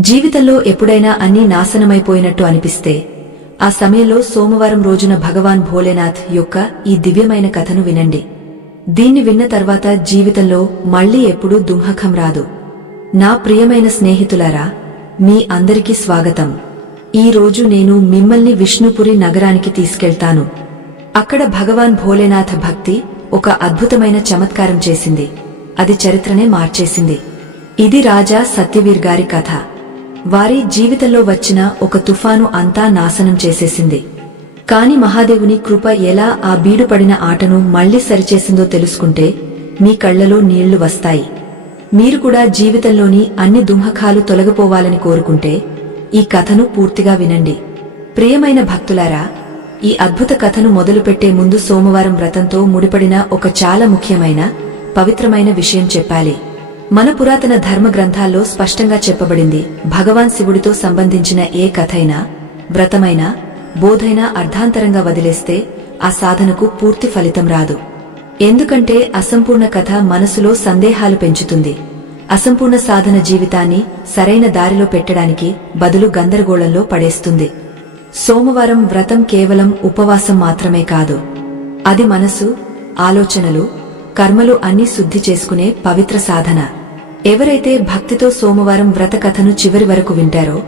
జీవితంలో ఎప్పుడైనా అన్నీ నాశనమైపోయినట్టు అనిపిస్తే ఆ సమయంలో సోమవారం రోజున భగవాన్ భోలేనాథ్ యొక్క ఈ దివ్యమైన కథను వినండి. దీన్ని విన్న తర్వాత జీవితంలో మళ్లీ ఎప్పుడూ దుఃఖం రాదు. నా ప్రియమైన స్నేహితులారా, మీ అందరికీ స్వాగతం. ఈ రోజు నేను మిమ్మల్ని విష్ణుపురి నగరానికి తీసుకెళ్తాను. అక్కడ భగవాన్ భోలేనాథ భక్తి ఒక అద్భుతమైన చమత్కారం చేసింది. అది చరిత్రనే మార్చేసింది. ఇది రాజా సత్యవీర్ గారి కథ. వారి జీవితంలో వచ్చిన ఒక తుఫాను అంతా నాశనం చేసేసింది. కాని మహాదేవుని కృప ఎలా ఆ బీడుపడిన ఆటను మళ్లీ సరిచేసిందో తెలుసుకుంటే మీ కళ్లలో నీళ్లు వస్తాయి. మీరు కూడా జీవితంలోని అన్ని దుఃఖాలు తొలగిపోవాలని కోరుకుంటే ఈ కథను పూర్తిగా వినండి. ప్రియమైన భక్తులారా, ఈ అద్భుత కథను మొదలుపెట్టే ముందు సోమవారం వ్రతంతో ముడిపడిన ఒక చాలా ముఖ్యమైన పవిత్రమైన విషయం చెప్పాలి. మన పురాతన ధర్మ గ్రంథాల్లో స్పష్టంగా చెప్పబడింది, భగవాన్ శివుడితో సంబంధించిన ఏ కథైనా, వ్రతమైనా, బోధైనా అర్ధాంతరంగా వదిలేస్తే ఆ సాధనకు పూర్తి ఫలితం రాదు. ఎందుకంటే అసంపూర్ణ కథ మనసులో సందేహాలు పెంచుతుంది. అసంపూర్ణ సాధన జీవితాన్ని సరైన దారిలో పెట్టడానికి బదులు గందరగోళంలో పడేస్తుంది. సోమవారం వ్రతం కేవలం ఉపవాసం మాత్రమే కాదు. అది మనసు, ఆలోచనలు, కర్మలు అన్నీ శుద్ధి చేసుకునే పవిత్ర సాధన. ఎవరైతే భక్తితో సోమవారం వ్రత కథను చివరి వరకు వింటారో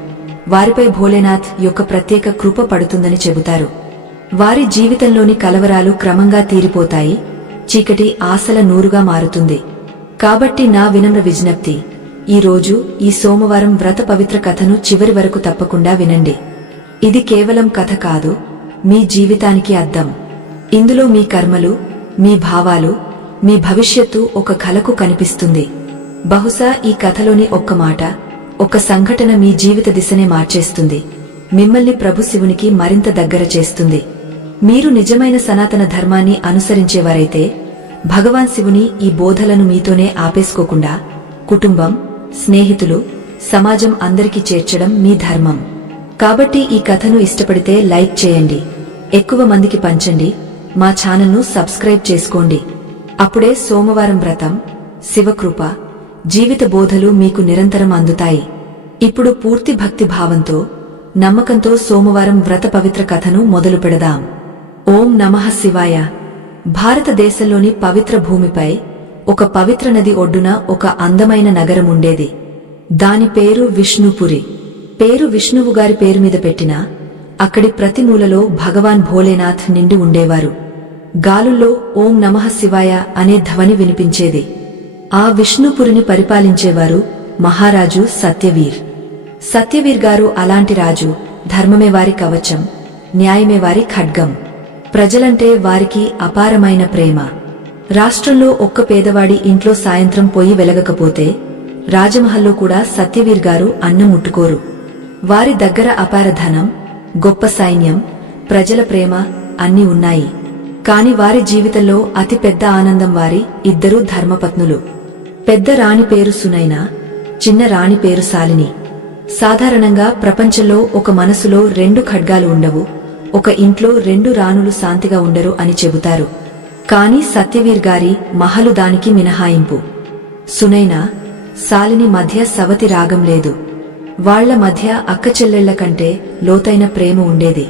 వారిపై భోలేనాథ్ యొక్క ప్రత్యేక కృప పడుతుందని చెబుతారు. వారి జీవితంలోని కలవరాలు క్రమంగా తీరిపోతాయి, చీకటి ఆశల నూరుగా మారుతుంది. కాబట్టి నా వినమ్ర విజ్ఞప్తి, ఈ రోజు ఈ సోమవారం వ్రత పవిత్ర కథను చివరి వరకు తప్పకుండా వినండి. ఇది కేవలం కథ కాదు, మీ జీవితానికి అద్దం. ఇందులో మీ కర్మలు, మీ భావాలు, మీ భవిష్యత్తు ఒక కలకు కనిపిస్తుంది. బహుశా ఈ కథలోని ఒక్క మాట, ఒక్క సంఘటన మీ జీవిత దిశనే మార్చేస్తుంది, మిమ్మల్ని ప్రభు శివునికి మరింత దగ్గర చేస్తుంది. మీరు నిజమైన సనాతన ధర్మాన్ని అనుసరించేవారైతే భగవాన్ శివుని ఈ బోధలను మీతోనే ఆపేసుకోకుండా కుటుంబం, స్నేహితులు, సమాజం అందరికీ చేర్చడం మీ ధర్మం. కాబట్టి ఈ కథను ఇష్టపడితే లైక్ చేయండి, ఎక్కువ మందికి పంచండి, మా ఛానల్ను సబ్స్క్రైబ్ చేసుకోండి. అప్పుడే సోమవారం వ్రతం, శివకృప, జీవిత బోధలు మీకు నిరంతరం అందుతాయి. ఇప్పుడు పూర్తి భక్తి భావంతో, నమ్మకంతో సోమవారం వ్రత పవిత్ర కథను మొదలు పెడదాం. ఓం నమః శివాయ. భారతదేశంలోని పవిత్ర భూమిపై ఒక పవిత్ర నది ఒడ్డున ఒక అందమైన నగరం ఉండేది. దాని పేరు విష్ణుపురి. పేరు విష్ణువు గారి పేరు మీద పెట్టినా అక్కడి ప్రతి మూలలో భగవాన్ భోలేనాథ్ నిండి ఉండేవారు. గాలుల్లో ఓం నమః శివాయ అనే ధ్వని వినిపించేది. ఆ విష్ణుపురిని పరిపాలించేవారు మహారాజు సత్యవీర్. సత్యవీర్ గారు అలాంటి రాజు. ధర్మమే వారి కవచం, న్యాయమే వారి ఖడ్గం. ప్రజలంటే వారికి అపారమైన ప్రేమ. రాష్ట్రంలో ఒక్క పేదవాడి ఇంట్లో సాయంత్రం పొయ్యి వెలగకపోతే రాజమహల్లో కూడా సత్యవీర్ గారు అన్నం ముట్టుకోరు. వారి దగ్గర అపార ధనం, గొప్ప సైన్యం, ప్రజల ప్రేమ అన్నీ ఉన్నాయి. కాని వారి జీవితంలో అతి పెద్ద ఆనందం వారి ఇద్దరు ధర్మపత్నులు. పెద్ద రాణి పేరు సునైన, చిన్న రాణి పేరు శాలిని. సాధారణంగా ప్రపంచంలో ఒక మనసులో రెండు ఖడ్గాలు ఉండవు, ఒక ఇంట్లో రెండు రాణులు శాంతిగా ఉండరు అని చెబుతారు. కాని సత్యవీర్ గారి మహలు దానికి మినహాయింపు. సునైన, శాలిని మధ్య సవతి రాగం లేదు. వాళ్ల మధ్య అక్కచెల్లెళ్ల కంటే లోతైన ప్రేమ ఉండేది.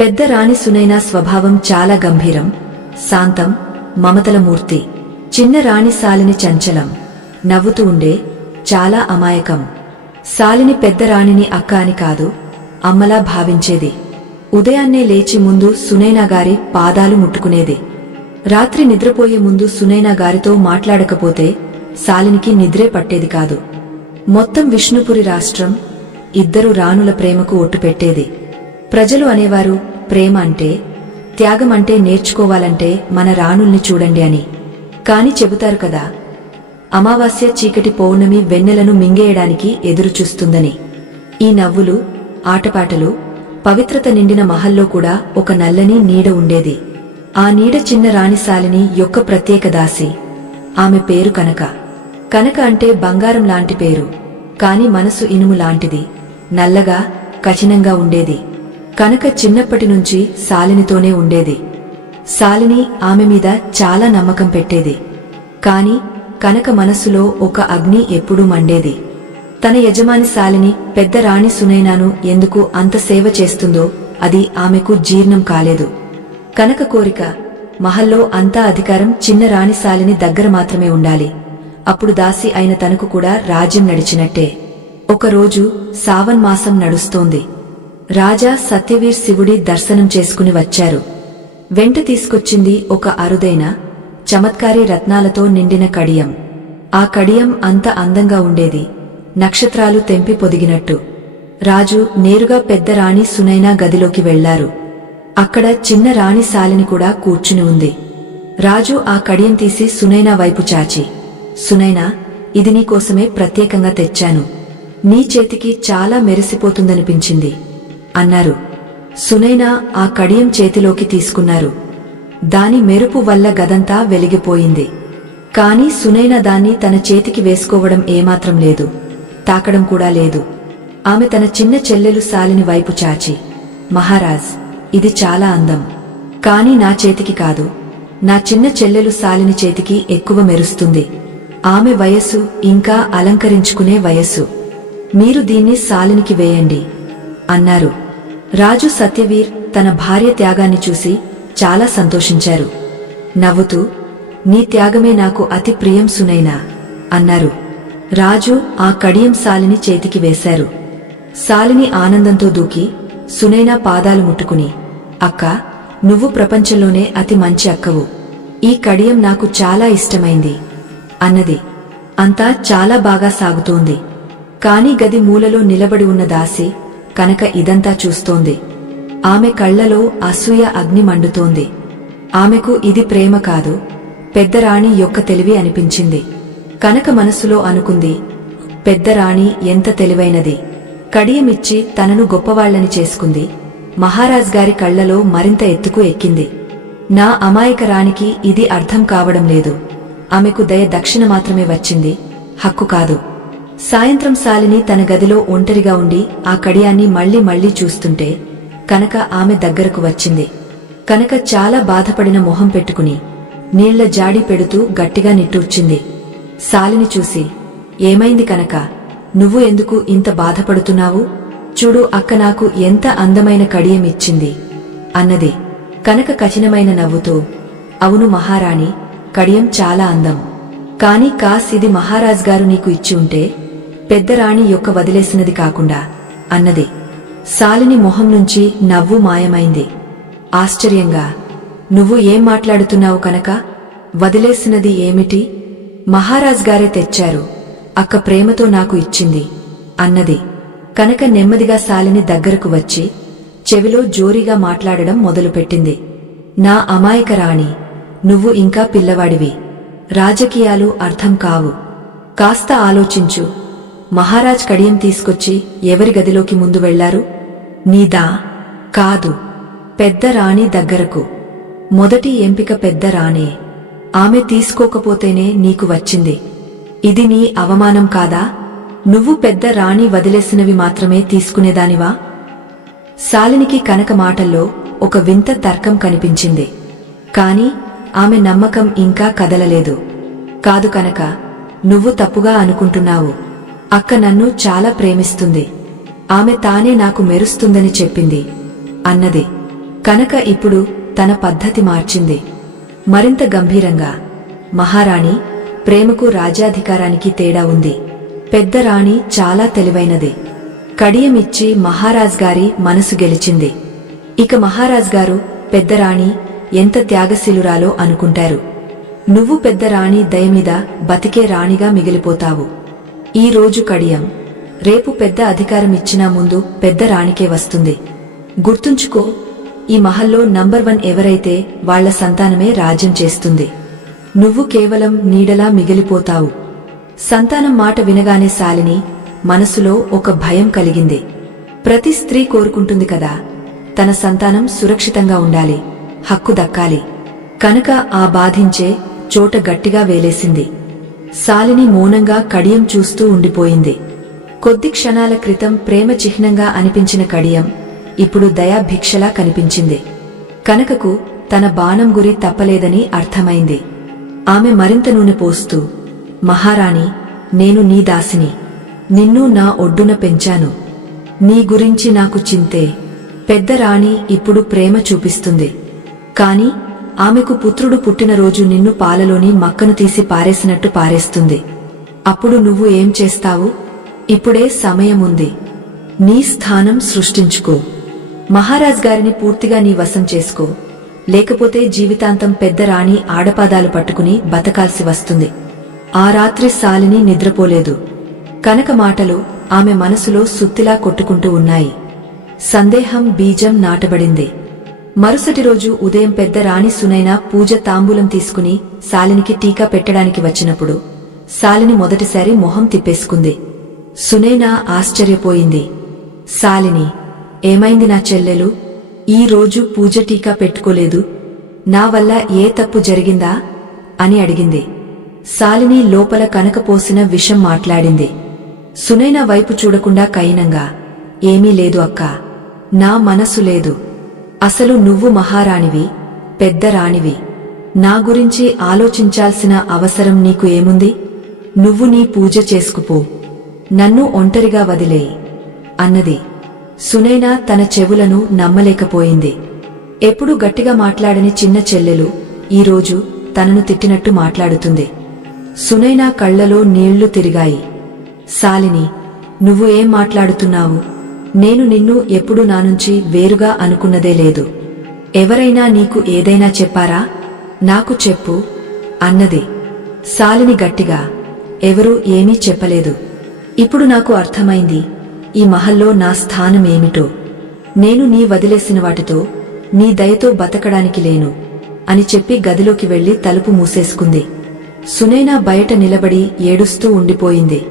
పెద్ద రాణి సునైన స్వభావం చాలా గంభీరం, శాంతం, మమతల మూర్తి. చిన్న రాణి శాలిని చంచలం, నవ్వుతూ ఉండే, చాలా అమాయకం. శాలిని పెద్ద రాణిని అక్క అని కాదు, అమ్మలా భావించేది. ఉదయాన్నే లేచి ముందు సునైనా గారి పాదాలు ముట్టుకునేది. రాత్రి నిద్రపోయే ముందు సునైనా గారితో మాట్లాడకపోతే శాలినికి నిద్రే పట్టేది కాదు. మొత్తం విష్ణుపురి రాష్ట్రం ఇద్దరు రాణుల ప్రేమకు ఒట్టు పెట్టేది. ప్రజలు అనేవారు, ప్రేమ అంటే, త్యాగం అంటే నేర్చుకోవాలంటే మన రాణుల్ని చూడండి అని. కాని చెబుతారు కదా, అమావాస్య చీకటి పౌర్ణమి వెన్నెలను మింగేయడానికి ఎదురుచూస్తుందని. ఈ నవ్వులు, ఆటపాటలు, పవిత్రత నిండిన మహల్లో కూడా ఒక నల్లని నీడ ఉండేది. ఆ నీడ చిన్న రాణి శాలిని యొక్క ప్రత్యేక దాసి. ఆమె పేరు కనక. కనక అంటే బంగారం లాంటి పేరు, కాని మనసు ఇనుము లాంటిది, నల్లగా, కఠినంగా ఉండేది. కనక చిన్నప్పటినుంచి శాలినితోనే ఉండేది. శాలిని ఆమె మీద చాలా నమ్మకం పెట్టేది. కాని కనక మనసులో ఒక అగ్ని ఎప్పుడూ మండేది. తన యజమాని శాలిని పెద్ద రాణి సునైనాను ఎందుకు అంత సేవ చేస్తుందో అది ఆమెకు జీర్ణం కాలేదు. కనక కోరిక, మహల్లో అంతా అధికారం చిన్న రాణి శాలిని దగ్గర మాత్రమే ఉండాలి. అప్పుడు దాసి అయిన తనకు కూడా రాజ్యం నడిచినట్టే. ఒకరోజు సావన్ మాసం నడుస్తోంది. రాజా సత్యవీర్ శివుడి దర్శనం చేసుకుని వచ్చారు. వెంట తీసుకొచ్చింది ఒక అరుదైన చమత్కారీ రత్నాలతో నిండిన కడియం. ఆ కడియం అంత అందంగా ఉండేది, నక్షత్రాలు తెంపి పొదిగినట్టు. రాజు నేరుగా పెద్ద రాణి సునైనా గదిలోకి వెళ్లారు. అక్కడ చిన్న రాణి శాలిని కూడా కూర్చుని ఉంది. రాజు ఆ కడియం తీసి సునైనా వైపు చాచి, సునైనా, ఇది నీకోసమే ప్రత్యేకంగా తెచ్చాను. నీ చేతికి చాలా మెరిసిపోతుందనిపించింది అన్నారు. సునైనా ఆ కడియం చేతిలోకి తీసుకున్నారు. దాని మెరుపు వల్ల గదంతా వెలిగిపోయింది. కాని సునైనా దాన్ని తన చేతికి వేసుకోవడం ఏమాత్రం లేదు, తాకడం కూడా లేదు. ఆమె తన చిన్న చెల్లెలు శాలిని వైపు చాచి, మహారాజ్, ఇది చాలా అందం. కాని నా చేతికి కాదు, నా చిన్న చెల్లెలు శాలిని చేతికి ఎక్కువ మెరుస్తుంది. ఆమె వయస్సు ఇంకా అలంకరించుకునే వయస్సు. మీరు దీన్ని శాలినికి వేయండి అన్నారు. రాజు సత్యవీర్ తన భార్య త్యాగాన్ని చూసి చాలా సంతోషించారు. నవ్వుతూ, నీ త్యాగమే నాకు అతి ప్రియం సునైనా అన్నారు. రాజు ఆ కడియం శాలిని చేతికి వేశారు. శాలిని ఆనందంతో దూకి సునైనా పాదాలు ముట్టుకుని, అక్కా, నువ్వు ప్రపంచంలోనే అతి మంచి అక్కవు. ఈ కడియం నాకు చాలా ఇష్టమైంది అన్నది. అంతా చాలా బాగా సాగుతోంది. కాని గది మూలలో నిలబడి ఉన్న దాసి కనక ఇదంతా చూస్తోంది. ఆమె కళ్లలో అసూయ అగ్ని మండుతోంది. ఆమెకు ఇది ప్రేమ కాదు, పెద్ద రాణి యొక్క తెలివి అనిపించింది. కనక మనసులో అనుకుంది, పెద్ద రాణి ఎంత తెలివైనది. కడియమిచ్చి తనను గొప్పవాళ్లని చేసుకుంది. మహారాజ్ గారి కళ్లలో మరింత ఎత్తుకు ఎక్కింది. నా అమాయక రాణికి ఇది అర్థం కావడం లేదు. ఆమెకు దయ దక్షిణ మాత్రమే వచ్చింది, హక్కు కాదు. సాయంత్రం శాలిని తన గదిలో ఒంటరిగా ఉండి ఆ కడియాన్ని మళ్లీ మళ్లీ చూస్తుంటే కనక ఆమె దగ్గరకు వచ్చింది. కనక చాలా బాధపడిన మొహం పెట్టుకుని నీళ్ల జాడి పెడుతూ గట్టిగా నిట్టూర్చింది. శాలిని చూసి, ఏమైంది కనక, నువ్వు ఎందుకు ఇంత బాధపడుతున్నావు? చూడు, అక్క నాకు ఎంత అందమైన కడియం ఇచ్చింది అన్నది. కనక కఠినమైన నవ్వుతూ, అవును మహారాణి, కడియం చాలా అందం. కాని ఇది మహారాజ్ గారు నీకు ఇచ్చి ఉంటే పెద్ద రాణి యొక్క వదిలేసినది కాకుండా అన్నది. శాలిని మొహం నుంచి నవ్వు మాయమైంది. ఆశ్చర్యంగా, నువ్వు ఏం మాట్లాడుతున్నావు కనక? వదిలేసినది ఏమిటి? మహారాజ్ గారే తెచ్చారు, అక్క ప్రేమతో నాకు ఇచ్చింది అన్నది. కనక నెమ్మదిగా శాలిని దగ్గరకు వచ్చి చెవిలో జోరీగా మాట్లాడడం మొదలుపెట్టింది. నా అమాయక రాణి, నువ్వు ఇంకా పిల్లవాడివి. రాజకీయాలు అర్థం కావు. కాస్త ఆలోచించు. మహారాజ్ కడియం తీసుకొచ్చి ఎవరి గదిలోకి ముందు వెళ్లారు? నీదా? కాదు, పెద్ద రాణి దగ్గరకు. మొదటి ఎంపిక పెద్ద రాణే. ఆమె తీసుకోకపోతేనే నీకు వచ్చింది. ఇది నీ అవమానం కాదా? నువ్వు పెద్ద రాణి వదిలేసినవి మాత్రమే తీసుకునేదానివా? శాలినికి కనక మాటల్లో ఒక వింత తర్కం కనిపించింది. కాని ఆమె నమ్మకం ఇంకా కదలలేదు. కాదు కనక, నువ్వు తప్పుగా అనుకుంటున్నావు. అక్క నన్ను చాలా ప్రేమిస్తుంది. ఆమె తానే నాకు మెరుస్తుందని చెప్పింది అన్నది. కనక ఇప్పుడు తన పద్ధతి మార్చింది. మరింత గంభీరంగా, మహారాణి, ప్రేమకు రాజ్యాధికారానికి తేడా ఉంది. పెద్ద రాణి చాలా తెలివైనది. కడియమిచ్చి మహారాజ్ గారి మనసు గెలిచింది. ఇక మహారాజ్ గారు పెద్ద రాణి ఎంత త్యాగశీలురాలో అనుకుంటారు. నువ్వు పెద్ద రాణి దయమీద బతికే రాణిగా మిగిలిపోతావు. ఈ రోజు కడియం, రేపు పెద్ద అధికారం ఇచ్చినా ముందు పెద్ద రాణికే వస్తుంది. గుర్తుంచుకో, ఈ మహల్లో నంబర్ 1 ఎవరైతే వాళ్ల సంతానమే రాజ్యం చేస్తుంది. నువ్వు కేవలం నీడలా మిగిలిపోతావు. సంతానం మాట వినగానే శాలిని మనసులో ఒక భయం కలిగింది. ప్రతి స్త్రీ కోరుకుంటుంది కదా, తన సంతానం సురక్షితంగా ఉండాలి, హక్కు దక్కాలి. కనుక ఆ బాధించే చోట గట్టిగా వేలేసింది. శాలిని మౌనంగా కడియం చూస్తూ ఉండిపోయింది. కొద్ది క్షణాల క్రితం ప్రేమ చిహ్నంగా అనిపించిన కడియం ఇప్పుడు దయా భిక్షలా కనిపించింది. కనకకు తన బాణం గురి తప్పలేదని అర్థమైంది. ఆమె మరింత నూనె పోస్తూ, మహారాణి, నేను నీ దాసిని. నిన్ను నా ఒడ్డున పెంచాను. నీ గురించి నాకు చింతే. పెద్ద రాణి ఇప్పుడు ప్రేమ చూపిస్తుంది. కాని ఆమెకు పుత్రుడు పుట్టినరోజు నిన్ను పాలలోని మక్కను తీసి పారేసినట్టు పారేస్తుంది. అప్పుడు నువ్వు ఏం చేస్తావు? ఇప్పుడే సమయముంది. నీ స్థానం సృష్టించుకో. మహారాజ్ గారిని పూర్తిగా నీ వశం చేసుకో. లేకపోతే జీవితాంతం పెద్ద రాణి ఆడపాదాలు పట్టుకుని బతకాల్సి వస్తుంది. ఆ రాత్రి శాలిని నిద్రపోలేదు. కనక మాటలు ఆమె మనసులో సుత్తిలా కొట్టుకుంటూ ఉన్నాయి. సందేహం బీజం నాటబడింది. మరుసటి రోజు ఉదయం పెద్ద రాణి సునైన పూజ తాంబూలం తీసుకుని శాలినికి టీకా పెట్టడానికి వచ్చినప్పుడు శాలిని మొదటిసారి మొహం తిప్పేసుకుంది. సునైనా ఆశ్చర్యపోయింది. శాలిని, ఏమైంది నా చెల్లెలు? ఈ రోజు పూజ టీకా పెట్టుకోలేదు. నా వల్ల ఏ తప్పు జరిగిందా అని అడిగింది. శాలిని లోపల కనకపోసిన విషం మాట్లాడింది. సునైనా వైపు చూడకుండా కైనంగా, ఏమీ లేదు అక్కా, నా మనసు లేదు. అసలు నువ్వు మహారాణివి, పెద్ద రాణివి. నా గురించి ఆలోచించాల్సిన అవసరం నీకు ఏముంది? నువ్వు నీ పూజ చేసుకుపో. నన్ను ఒంటరిగా వదిలేయి అన్నది. సునైనా తన చెవులను నమ్మలేకపోయింది. ఎప్పుడూ గట్టిగా మాట్లాడని చిన్న చెల్లెలు ఈరోజు తనను తిట్టినట్టు మాట్లాడుతుంది. సునైనా కళ్లలో నీళ్లు తిరిగాయి. శాలిని, నువ్వు ఏం మాట్లాడుతున్నావు? నేను నిన్ను ఎప్పుడూ నా నుంచి వేరుగా అనుకున్నదే లేదు. ఎవరైనా నీకు ఏదైనా చెప్పారా? నాకు చెప్పు అన్నది. శాలిని గట్టిగా, ఎవరూ ఏమీ చెప్పలేదు. ఇప్పుడు నాకు అర్థమైంది ఈ మహల్లో నా స్థానమేమిటో. నేను నీ వదిలేసిన వాటితో నీ దయతో బతకడానికి లేను అని చెప్పి గదిలోకి వెళ్లి తలుపు మూసేసుకుంది. సునైనా బయట నిలబడి ఏడుస్తూ ఉండిపోయింది.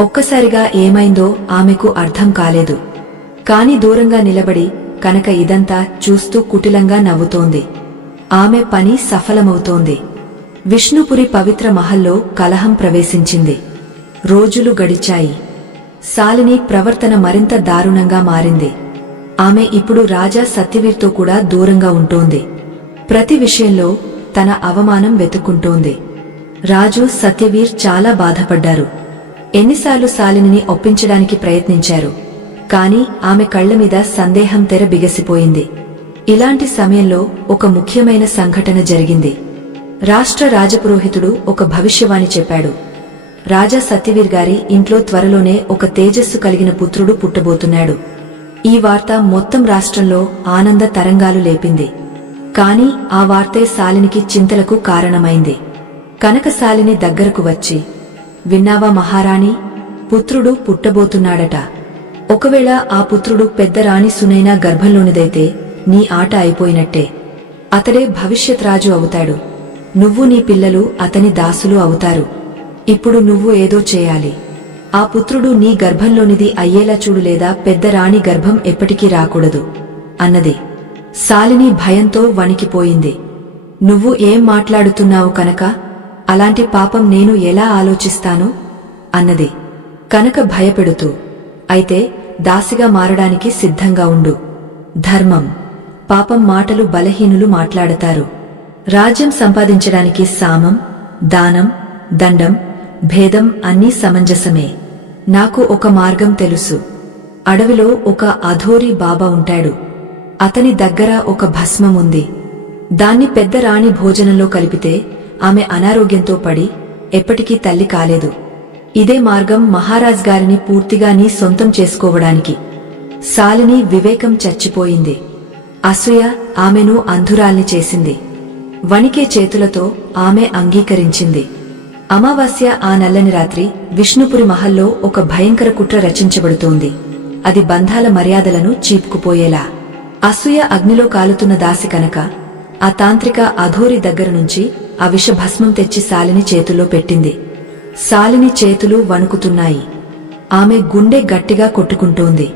ఒక్కసారిగా ఏమైందో ఆమెకు అర్థం కాలేదు. కాని దూరంగా నిలబడి కనక ఇదంతా చూస్తూ కుటిలంగా నవ్వుతోంది. ఆమె పని సఫలమవుతోంది. విష్ణుపురి పవిత్ర మహల్లో కలహం ప్రవేశించింది. రోజులు గడిచాయి. శాలిని ప్రవర్తన మరింత దారుణంగా మారింది. ఆమె ఇప్పుడు రాజా సత్యవీర్తో కూడా దూరంగా ఉంటోంది. ప్రతి విషయంలో తన అవమానం వెతుక్కుంటోంది. రాజు సత్యవీర్ చాలా బాధపడ్డారు. ఎన్నిసార్లు శాలినిని ఒప్పించడానికి ప్రయత్నించారు. కాని ఆమె కళ్లమీద సందేహం తెర బిగసిపోయింది. ఇలాంటి సమయంలో ఒక ముఖ్యమైన సంఘటన జరిగింది. రాష్ట్ర రాజపురోహితుడు ఒక భవిష్యవాణి చెప్పాడు. రాజా సత్యవీర్ గారి ఇంట్లో త్వరలోనే ఒక తేజస్సు కలిగిన పుత్రుడు పుట్టబోతున్నాడు. ఈ వార్త మొత్తం రాష్ట్రంలో ఆనంద తరంగాలు లేపింది. కాని ఆ వార్తే శాలినికి చింతలకు కారణమైంది. కనక శాలిని దగ్గరకు వచ్చి, విన్నావా మహారాణి? పుత్రుడు పుట్టబోతున్నాడట. ఒకవేళ ఆ పుత్రుడు పెద్ద రాణి సునైనా గర్భంలోనిదైతే నీ ఆట అయిపోయినట్టే. అతడే భవిష్యత్ రాజు అవుతాడు. నువ్వు నీ పిల్లలు అతని దాసులు అవుతారు. ఇప్పుడు నువ్వు ఏదో చేయాలి. ఆ పుత్రుడు నీ గర్భంలోనిది అయ్యేలా చూడు, లేదా పెద్ద రాణి గర్భం ఎప్పటికీ రాకూడదు అన్నది. శాలిని భయంతో వణికిపోయింది. నువ్వు ఏం మాట్లాడుతున్నావు కనక? అలాంటి పాపం నేను ఎలా ఆలోచిస్తాను అన్నది. కనక భయపెడుతూ, అయితే దాసిగా మారడానికి సిద్ధంగా ఉండు. ధర్మం, పాపం మాటలు బలహీనులు మాట్లాడతారు. రాజ్యం సంపాదించడానికి సామం, దానం, దండం, భేదం అన్నీ సమంజసమే. నాకు ఒక మార్గం తెలుసు. అడవిలో ఒక అధోరి బాబా ఉంటాడు. అతని దగ్గర ఒక భస్మం ఉంది. దాన్ని పెద్ద రాణి భోజనంలో కలిపితే ఆమె అనారోగ్యంతో పడి ఎప్పటికీ తల్లి కాలేదు. ఇదే మార్గం మహారాజ్ గారిని పూర్తిగా నీ సొంతం చేసుకోవడానికి. శాలిని వివేకం చచ్చిపోయింది. అసూయ ఆమెను అంధురాల్ని చేసింది. వణికే చేతులతో ఆమె అంగీకరించింది. అమావాస్య ఆ నల్లని రాత్రి విష్ణుపురి మహల్లో ఒక భయంకర కుట్ర రచించబడుతోంది. అది బంధాల మర్యాదలను చీపుకుపోయేలా. అసూయ అగ్నిలో కాలుతున్న దాసి కనక ఆ తాంత్రిక అధోరి దగ్గరనుంచి ఆ విషభస్మం తెచ్చి శాలిని చేతుల్లో పెట్టింది. శాలిని చేతులు వణుకుతున్నాయి. ఆమె గుండె గట్టిగా కొట్టుకుంటోంది.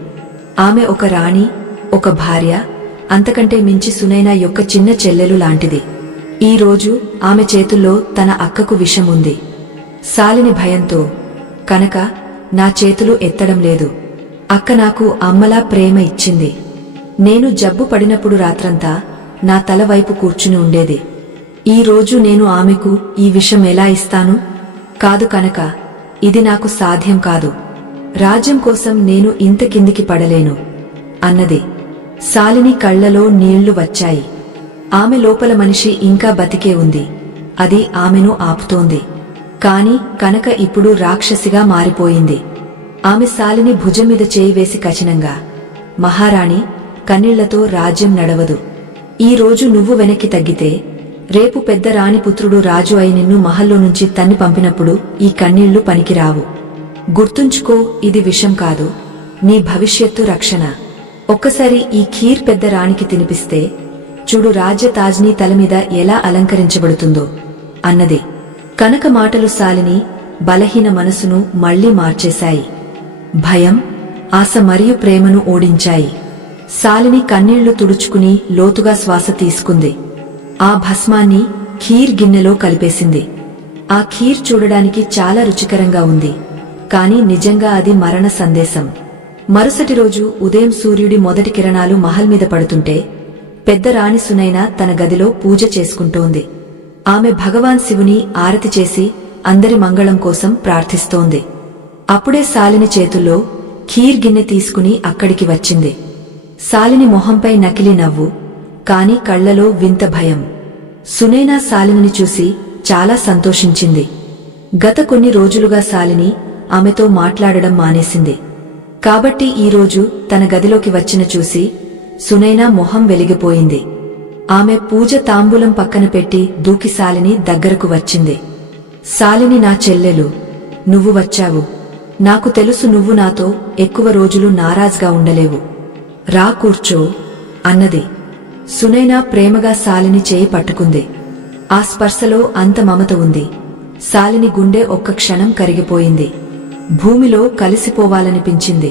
ఆమె ఒక రాణి, ఒక భార్య, అంతకంటే మించి సునైనా యొక్క చిన్న చెల్లెలు లాంటిది. ఈ రోజు ఆమె చేతుల్లో తన అక్కకు విషం ఉంది. శాలిని భయంతో, కనక, నా చేతులు ఎత్తడం లేదు. అక్క నాకు అమ్మలా ప్రేమ ఇచ్చింది. నేను జబ్బు పడినప్పుడు రాత్రంతా నా తల వైపు కూర్చుని ఉండేది. ఈ రోజు నేను ఆమెకు ఈ విషం ఎలా ఇస్తాను? కాదు కనక, ఇది నాకు సాధ్యం కాదు. రాజ్యం కోసం నేను ఇంత కిందికి పడలేను అన్నది. శాలిని కళ్లలో నీళ్లు వచ్చాయి. ఆమె లోపల మనిషి ఇంకా బతికే ఉంది. అది ఆమెను ఆపుతోంది. కాని కనక ఇప్పుడు రాక్షసిగా మారిపోయింది. ఆమె శాలిని భుజం మీద చేయి వేసి కఠినంగా, మహారాణి, కన్నీళ్లతో రాజ్యం నడవదు. ఈ రోజు నువ్వు వెనక్కి తగ్గితే రేపు పెద్ద రాణిపుత్రుడు రాజు అయి నిన్ను మహల్లో నుంచి తన్ని పంపినప్పుడు ఈ కన్నీళ్లు పనికిరావు. గుర్తుంచుకో, ఇది విషం కాదు, నీ భవిష్యత్తు రక్షణ. ఒక్కసారి ఈ ఖీర్ పెద్ద రాణికి తినిపిస్తే చూడు రాజ్య తాజ్ని తలమీద ఎలా అలంకరించబడుతుందో అన్నది. కనక మాటలు శాలిని బలహీన మనసును మళ్లీ మార్చేశాయి. భయం, ఆశ మరియు ప్రేమను ఓడించాయి. శాలిని కన్నీళ్లు తుడుచుకుని లోతుగా శ్వాస తీసుకుంది. ఆ భస్మాన్ని ఖీర్ గిన్నెలో కలిపేసింది. ఆ ఖీర్ చూడడానికి చాలా రుచికరంగా ఉంది, కాని నిజంగా అది మరణ సందేశం. మరుసటి రోజు ఉదయం సూర్యుడి మొదటి కిరణాలు మహల్ మీద పడుతుంటే పెద్ద రాణి సునైనా తన గదిలో పూజ చేసుకుంటోంది. ఆమె భగవాన్ శివుని ఆరతి చేసి అందరి మంగళం కోసం ప్రార్థిస్తోంది. అప్పుడే శాలిని చేతుల్లో ఖీర్ గిన్నె తీసుకుని అక్కడికి వచ్చింది. శాలిని మొహంపై నకిలీ నవ్వు, కాని కళ్లలో వింత భయం. సునైనా శాలిని చూసి చాలా సంతోషించింది. గత కొన్ని రోజులుగా శాలిని ఆమెతో మాట్లాడడం మానేసింది. కాబట్టి ఈరోజు తన గదిలోకి వచ్చిన చూసి సునైనా మొహం వెలిగిపోయింది. ఆమె పూజ తాంబూలం పక్కన పెట్టి దూకి శాలిని దగ్గరకు వచ్చింది. శాలిని, నా చెల్లెలు, నువ్వు వచ్చావు. నాకు తెలుసు నువ్వు నాతో ఎక్కువ రోజులు నారాజ్గా ఉండలేవు. రా, కూర్చో అన్నది. సునైనా ప్రేమగా శాలిని చేయి పట్టుకుంది. ఆ స్పర్శలో అంత మమత ఉంది. శాలిని గుండె ఒక్క క్షణం కరిగిపోయింది. భూమిలో కలిసిపోవాలనిపించింది.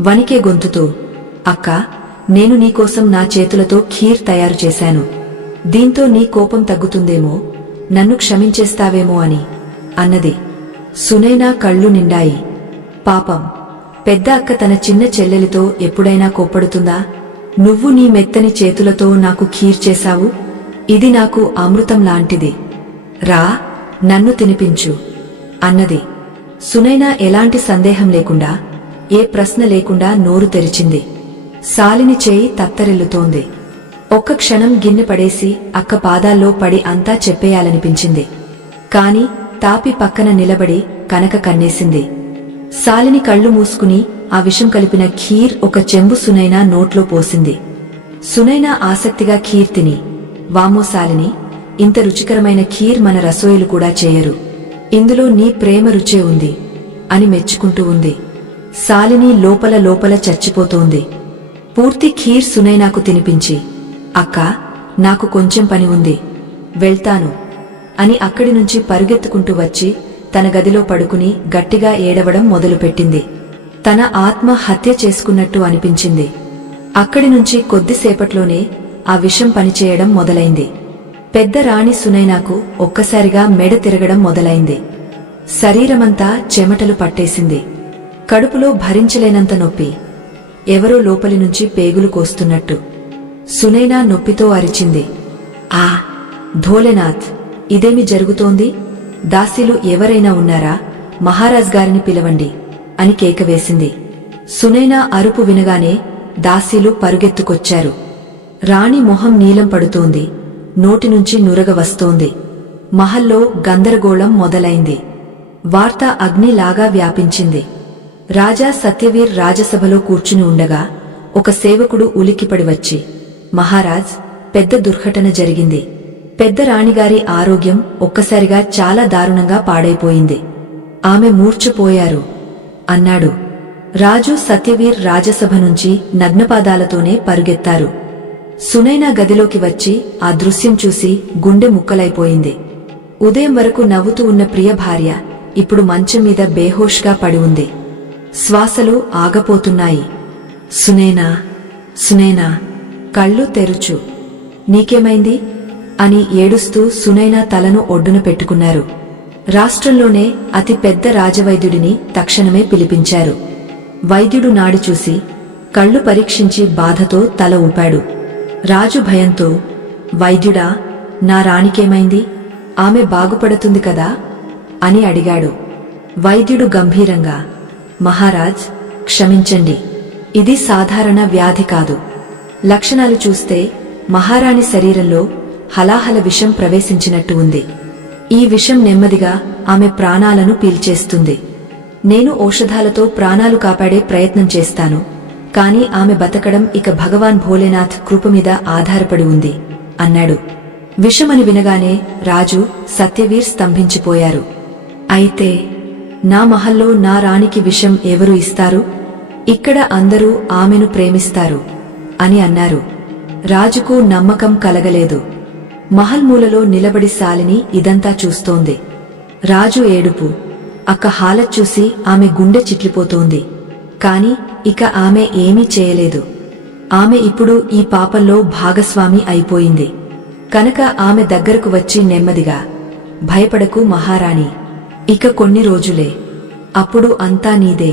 వణికే గొంతుతో, అక్కా, నేను నీకోసం నా చేతులతో ఖీర్ తయారు చేశాను. దీంతో నీ కోపం తగ్గుతుందేమో, నన్ను క్షమించేస్తావేమో అని అన్నది. సునైనా కళ్ళు నిండాయి. పాపం, పెద్ద అక్క తన చిన్న చెల్లెలితో ఎప్పుడైనా కోప్పడుతుందా? నువ్వు నీ మెత్తని చేతులతో నాకు ఖీర్ చేశావు. ఇది నాకు అమృతం లాంటిది. రా, నన్ను తినిపించు అన్నది. సునైనా ఎలాంటి సందేహం లేకుండా, ఏ ప్రశ్న లేకుండా నోరు తెరిచింది. శాలిని చేయి తత్తరిల్లుతోంది. ఒక్క క్షణం గిన్నె పడేసి అక్క పాదాల్లో పడి అంతా చెప్పేయాలనిపించింది. కాని తాపి పక్కన నిలబడి కనక కన్నేసింది. శాలిని కళ్ళు మూసుకుని ఆ విషం కలిపిన ఖీర్ ఒక చెంబు సునైనా నోట్లో పోసింది. సునైనా ఆసక్తిగా ఖీర్ తిని, వామో శాలిని, ఇంత రుచికరమైన ఖీర్ మన రసోయిలు కూడా చేయరు. ఇందులో నీ ప్రేమ రుచే ఉంది అని మెచ్చుకుంటూ ఉంది. శాలిని లోపల లోపల చచ్చిపోతోంది. పూర్తి ఖీర్ సునైనాకు తినిపించి, అక్కా, నాకు కొంచెం పని ఉంది, వెళ్తాను అని అక్కడి నుంచి పరుగెత్తుకుంటూ వచ్చి తన గదిలో పడుకుని గట్టిగా ఏడవడం మొదలుపెట్టింది. తన ఆత్మ హత్య చేసుకున్నట్టు అనిపించింది. అక్కడి నుంచి కొద్దిసేపట్లోనే ఆ విషం పనిచేయడం మొదలైంది. పెద్ద రాణి సునైనాకు ఒక్కసారిగా మెడ తిరగడం మొదలైంది. శరీరమంతా చెమటలు పట్టేసింది. కడుపులో భరించలేనంత నొప్పి, ఎవరో లోపలి నుంచి పేగులు కోస్తున్నట్టు. సునైనా నొప్పితో అరిచింది. ఆ ధోలేనాథ్, ఇదేమి జరుగుతోంది? దాసీలు ఎవరైనా ఉన్నారా? మహారాజ్ గారిని పిలవండి అని కేకవేసింది. సునైనా అరుపు వినగానే దాసీలు పరుగెత్తుకొచ్చారు. రాణి మొహం నీలం పడుతోంది, నోటి నుంచి నురగ వస్తోంది. మహల్లో గందరగోళం మొదలైంది. వార్త అగ్నిలాగా వ్యాపించింది. రాజా సత్యవీర్ రాజసభలో కూర్చుని ఉండగా ఒక సేవకుడు ఉలిక్కిపడి వచ్చి, మహారాజ్, పెద్ద దుర్ఘటన జరిగింది. పెద్ద రాణిగారి ఆరోగ్యం ఒక్కసారిగా చాలా దారుణంగా పాడైపోయింది. ఆమె మూర్ఛపోయారు అన్నాడు. రాజు సత్యవీర్ రాజసభ నుంచి నగ్నపాదాలతోనే పరుగెత్తారు. సునైనా గదిలోకి వచ్చి ఆ దృశ్యం చూసి గుండె ముక్కలైపోయింది. ఉదయం వరకు నవ్వుతూ ఉన్న ప్రియ భార్య ఇప్పుడు మంచం మీద బేహోష్గా పడి ఉంది. శ్వాసలు ఆగపోతున్నాయి. సునైనా, సునైనా, కళ్ళు తెరుచు, నీకేమైంది అని ఏడుస్తూ సునైనా తలను ఒడ్డున పెట్టుకున్నారు. రాష్ట్రంలోనే అతి పెద్ద రాజవైద్యుడిని తక్షణమే పిలిపించారు. వైద్యుడు నాడి చూసి కళ్ళు పరీక్షించి బాధతో తల ఊపాడు. రాజు భయంతో, వైద్యుడా, నా రాణికేమైంది? ఆమె బాగుపడుతుంది కదా అని అడిగాడు. వైద్యుడు గంభీరంగా, మహారాజ్, క్షమించండి, ఇది సాధారణ వ్యాధి కాదు. లక్షణాలు చూస్తే మహారాణి శరీరంలో హలాహల విషం ప్రవేశించినట్టు ఉంది. ఈ విషం నెమ్మదిగా ఆమె ప్రాణాలను పీల్చేస్తుంది. నేను ఔషధాలతో ప్రాణాలు కాపాడే ప్రయత్నం చేస్తాను, కాని ఆమె బతకడం ఇక భగవాన్ భోలేనాథ్ కృపమీద ఆధారపడి ఉంది అన్నాడు. విషమని వినగానే రాజు, సత్యవీర్ స్తంభించిపోయారు. అయితే నా మహల్లో నా రాణికి విషం ఎవరు ఇస్తారు? ఇక్కడ అందరూ ఆమెను ప్రేమిస్తారు అని అన్నారు. రాజుకు నమ్మకం కలగలేదు. మహల్ మూలలో నిలబడి శాలిని ఇదంతా చూస్తోంది. రాజు ఏడుపు, అక్క హాలత్ చూసి ఆమె గుండె చిట్లిపోతోంది. కాని ఇక ఆమె ఏమీ చేయలేదు. ఆమె ఇప్పుడు ఈ పాపంలో భాగస్వామి అయిపోయింది. కనుక ఆమె దగ్గరకు వచ్చి నెమ్మదిగా, భయపడకు మహారాణి, ఇక కొన్ని రోజులే, అప్పుడు అంతా నీదే.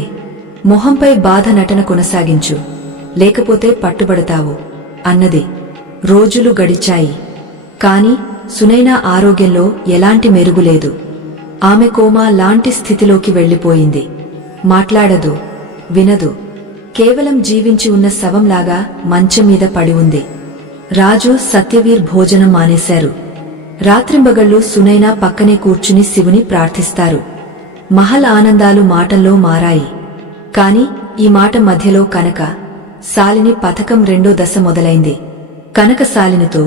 మొహంపై బాధ నటన కొనసాగించు, లేకపోతే పట్టుబడతావు అన్నది. రోజులు గడిచాయి. కాని సునైనా ఆరోగ్యంలో ఎలాంటి మెరుగులేదు. ఆమె కోమా లాంటి స్థితిలోకి వెళ్లిపోయింది. మాట్లాడదు, వినదు, కేవలం జీవించి ఉన్న శవంలాగా మంచం మీద పడి ఉంది. రాజు, సత్యవీర్ భోజనం మానేశారు. రాత్రింబగళ్ళు సునైనా పక్కనే కూర్చుని శివుని ప్రార్థిస్తారు. మహల్ ఆనందాలు మాటల్లో మారాయి. కాని ఈ మాట మధ్యలో కనక శాలిని పథకం రెండో దశ మొదలైంది. కనక శాలినితో,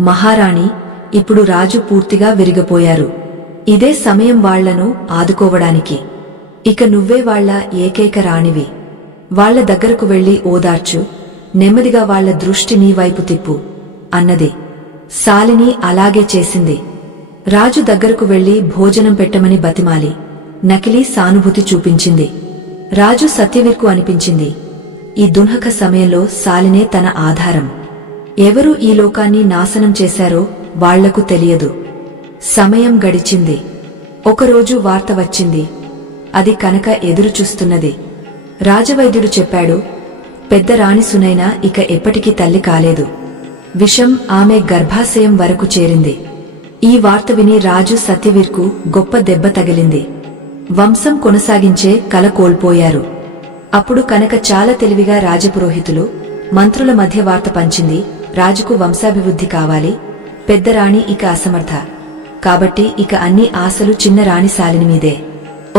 మహారాణి, ఇప్పుడు రాజు పూర్తిగా విరిగిపోయారు. ఇదే సమయం వాళ్లను ఆదుకోవడానికి. ఇక నువ్వే వాళ్ల ఏకైక రాణివి. వాళ్ల దగ్గరకు వెళ్లి ఓదార్చు, నెమ్మదిగా వాళ్ల దృష్టి నీ వైపు తిప్పు అన్నది. శాలిని అలాగే చేసింది. రాజు దగ్గరకు వెళ్లి భోజనం పెట్టమని బతిమాలి నకిలీ సానుభూతి చూపించింది. రాజు సత్యవీర్కు అనిపించింది, ఈ దున్హక సమయంలో శాలినే తన ఆధారం. ఎవరు ఈ లోకాన్ని నాశనం చేశారో వాళ్లకు తెలియదు. సమయం గడిచింది. ఒకరోజు వార్త వచ్చింది. అది కనక ఎదురుచూస్తున్నది. రాజవైద్యుడు చెప్పాడు, పెద్ద రాణి సునైనా ఇక ఎప్పటికీ తల్లి కాలేదు. విషం ఆమె గర్భాశయం వరకు చేరింది. ఈ వార్త విని రాజు సత్యవీర్కు గొప్ప దెబ్బ తగిలింది. వంశం కొనసాగించే కల కోల్పోయారు. అప్పుడు కనక చాలా తెలివిగా రాజపురోహితులు, మంత్రుల మధ్య వార్త పంచింది, రాజుకు వంశాభివృద్ధి కావాలి, పెద్ద రాణి ఇక అసమర్థ, కాబట్టి ఇక అన్ని ఆశలు చిన్న రాణి శాలిని మీదే.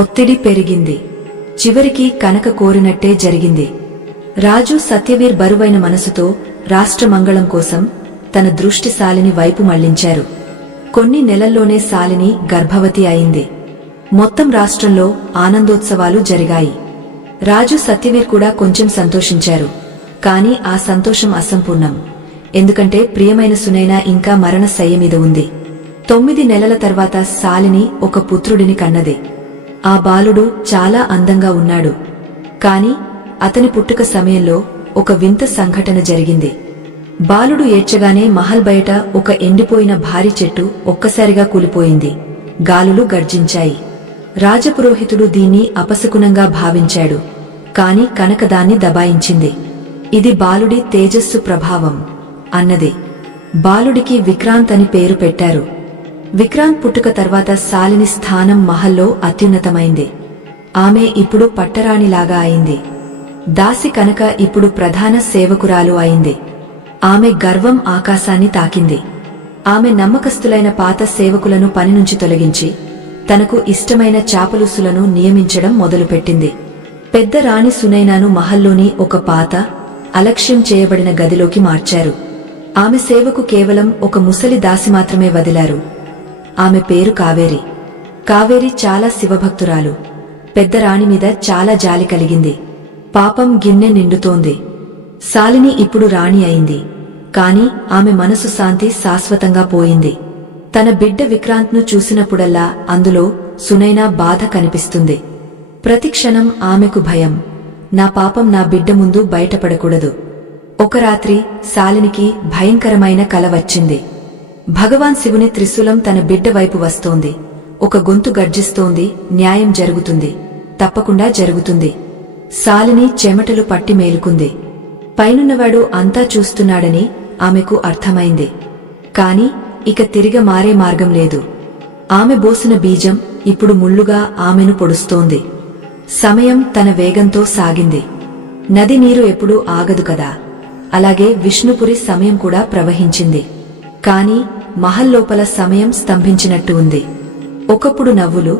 ఒత్తిడి పెరిగింది. చివరికి కనక కోరినట్టే జరిగింది. రాజు సత్యవీర్ బరువైన మనసుతో రాష్ట్ర మంగళం కోసం తన దృష్టి శాలిని వైపు మళ్లించారు. కొన్ని నెలల్లోనే శాలిని గర్భవతి అయింది. మొత్తం రాష్ట్రంలో ఆనందోత్సవాలు జరిగాయి. రాజు సత్యవీర్ కూడా కొంచెం సంతోషించారు. కాని ఆ సంతోషం అసంపూర్ణం. ఎందుకంటే ప్రియమైన సునైనా ఇంకా మరణశయ్య మీద ఉంది. 9 నెలల తర్వాత శాలిని ఒక పుత్రుడిని కన్నది. ఆ బాలుడు చాలా అందంగా ఉన్నాడు. కాని అతని పుట్టుక సమయంలో ఒక వింత సంఘటన జరిగింది. బాలుడు ఏడ్చగానే మహల్ బయట ఒక ఎండిపోయిన భారీ చెట్టు ఒక్కసారిగా కూలిపోయింది. గాలులు గర్జించాయి. రాజపురోహితుడు దీన్ని అపశకునంగా భావించాడు. కాని కనక దాన్ని దబాయించింది. ఇది బాలుడి తేజస్సు ప్రభావం అన్నది. బాలుడికి విక్రాంత్ అని పేరు పెట్టారు. విక్రాంత్ పుట్టుక తర్వాత శాలిని స్థానం మహల్లో అత్యున్నతమైంది. ఆమె ఇప్పుడు పట్టరాణిలాగా అయింది. దాసి కనక ఇప్పుడు ప్రధాన సేవకురాలు అయింది. ఆమె గర్వం ఆకాశాన్ని తాకింది. ఆమె నమ్మకస్తులైన పాత సేవకులను పని నుంచి తొలగించి తనకు ఇష్టమైన చాపలుసులను నియమించడం మొదలుపెట్టింది. పెద్ద రాణి సునైనాను మహల్లోని ఒక పాత, అలక్ష్యం చేయబడిన గదిలోకి మార్చారు. ఆమె సేవకు కేవలం ఒక ముసలి దాసి మాత్రమే వదిలారు. ఆమె పేరు కావేరి. కావేరి చాలా శివభక్తురాలు. పెద్ద రాణి మీద చాలా జాలి కలిగింది. పాపం గిన్నె నిండుతోంది. శాలిని ఇప్పుడు రాణి అయింది. కాని ఆమె మనసు శాంతి శాశ్వతంగా పోయింది. తన బిడ్డ విక్రాంత్ను చూసినప్పుడల్లా అందులో సునైనా బాధ కనిపిస్తుంది. ప్రతిక్షణం ఆమెకు భయం, నా పాపం నా బిడ్డ ముందు బయటపడకూడదు. ఒక రాత్రి శాలినికి భయంకరమైన కల వచ్చింది. భగవాన్ శివుని త్రిశూలం తన బిడ్డ వైపు వస్తోంది. ఒక గొంతు గర్జిస్తోంది, న్యాయం జరుగుతుంది, తప్పకుండా జరుగుతుంది. శాలిని చెమటలు పట్టి మేలుకుంది. పైనున్నవాడు అంతా చూస్తున్నాడని ఆమెకు అర్థమైంది. కాని ఇక తిరిగి మారే మార్గం లేదు. ఆమె బోసిన బీజం ఇప్పుడు ముళ్ళుగా ఆమెను పొడుస్తోంది. సమయం తన వేగంతో సాగింది. నది నీరు ఎప్పుడూ ఆగదు కదా, అలాగే విష్ణుపురి సమయం కూడా ప్రవహించింది. కాని మహల్ లోపల సమయం స్తంభించినట్టు ఉంది. ఒకప్పుడు నవ్వులు,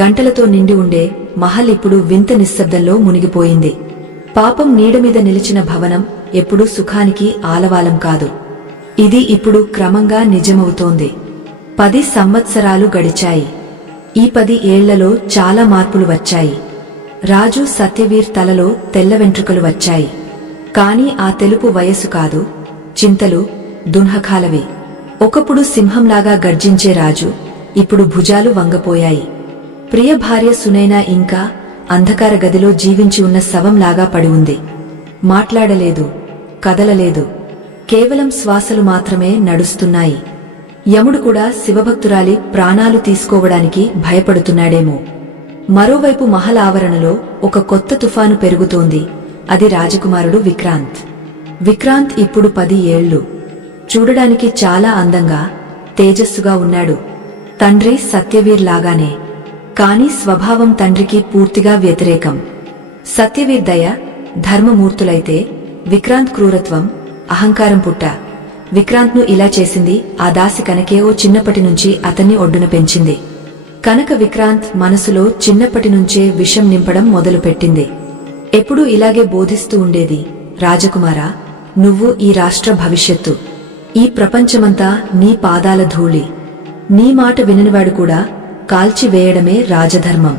గంటలతో నిండి ఉండే మహల్ ఇప్పుడు వింత నిశ్శబ్దంలో మునిగిపోయింది. పాపం నీడమీద నిలిచిన భవనం ఎప్పుడూ సుఖానికి ఆలవాలం కాదు. ఇది ఇప్పుడు క్రమంగా నిజమవుతోంది. 10 సంవత్సరాలు గడిచాయి. ఈ 10 ఏళ్లలో చాలా మార్పులు వచ్చాయి. రాజు సత్యవీర్ తలలో తెల్ల వెంట్రుకలు వచ్చాయి. కాని ఆ తెలుపు వయస్సు కాదు, చింతలు, దున్హకాలవి. ఒకప్పుడు సింహంలాగా గర్జించే రాజు ఇప్పుడు భుజాలు వంగపోయాయి. ప్రియ భార్య సునైనా ఇంకా అంధకార గదిలో జీవించి ఉన్న శవంలాగా పడి ఉంది. మాట్లాడలేదు, కదలలేదు. కేవలం శ్వాసలు మాత్రమే నడుస్తున్నాయి. యముడు కూడా శివభక్తురాలి ప్రాణాలు తీసుకోవడానికి భయపడుతున్నాడేమో. మరోవైపు మహల్ ఆవరణలో ఒక కొత్త తుఫాను పెరుగుతోంది. అది రాజకుమారుడు విక్రాంత్. విక్రాంత్ ఇప్పుడు 10 ఏళ్లు. చూడడానికి చాలా అందంగా, తేజస్సుగా ఉన్నాడు. తండ్రి సత్యవీర్ లాగానే. కాని స్వభావం తండ్రికి పూర్తిగా వ్యతిరేకం. సత్యవీర్ దయ, ధర్మమూర్తులైతే విక్రాంత్ క్రూరత్వం, అహంకారం పుట్ట. విక్రాంత్ను ఇలా చేసింది ఆ దాసి కనకేవో చిన్నప్పటి నుంచి అతన్ని ఒడ్డున పెంచింది. కనక విక్రాంత్ మనసులో చిన్నప్పటి నుంచే విషం నింపడం మొదలుపెట్టింది. ఎప్పుడూ ఇలాగే బోధిస్తూ ఉండేది, రాజకుమారా, నువ్వు ఈ రాష్ట్ర భవిష్యత్తు. ఈ ప్రపంచమంతా నీ పాదాల ధూళి. నీ మాట విననివాడు కూడా కాల్చివేయడమే రాజధర్మం.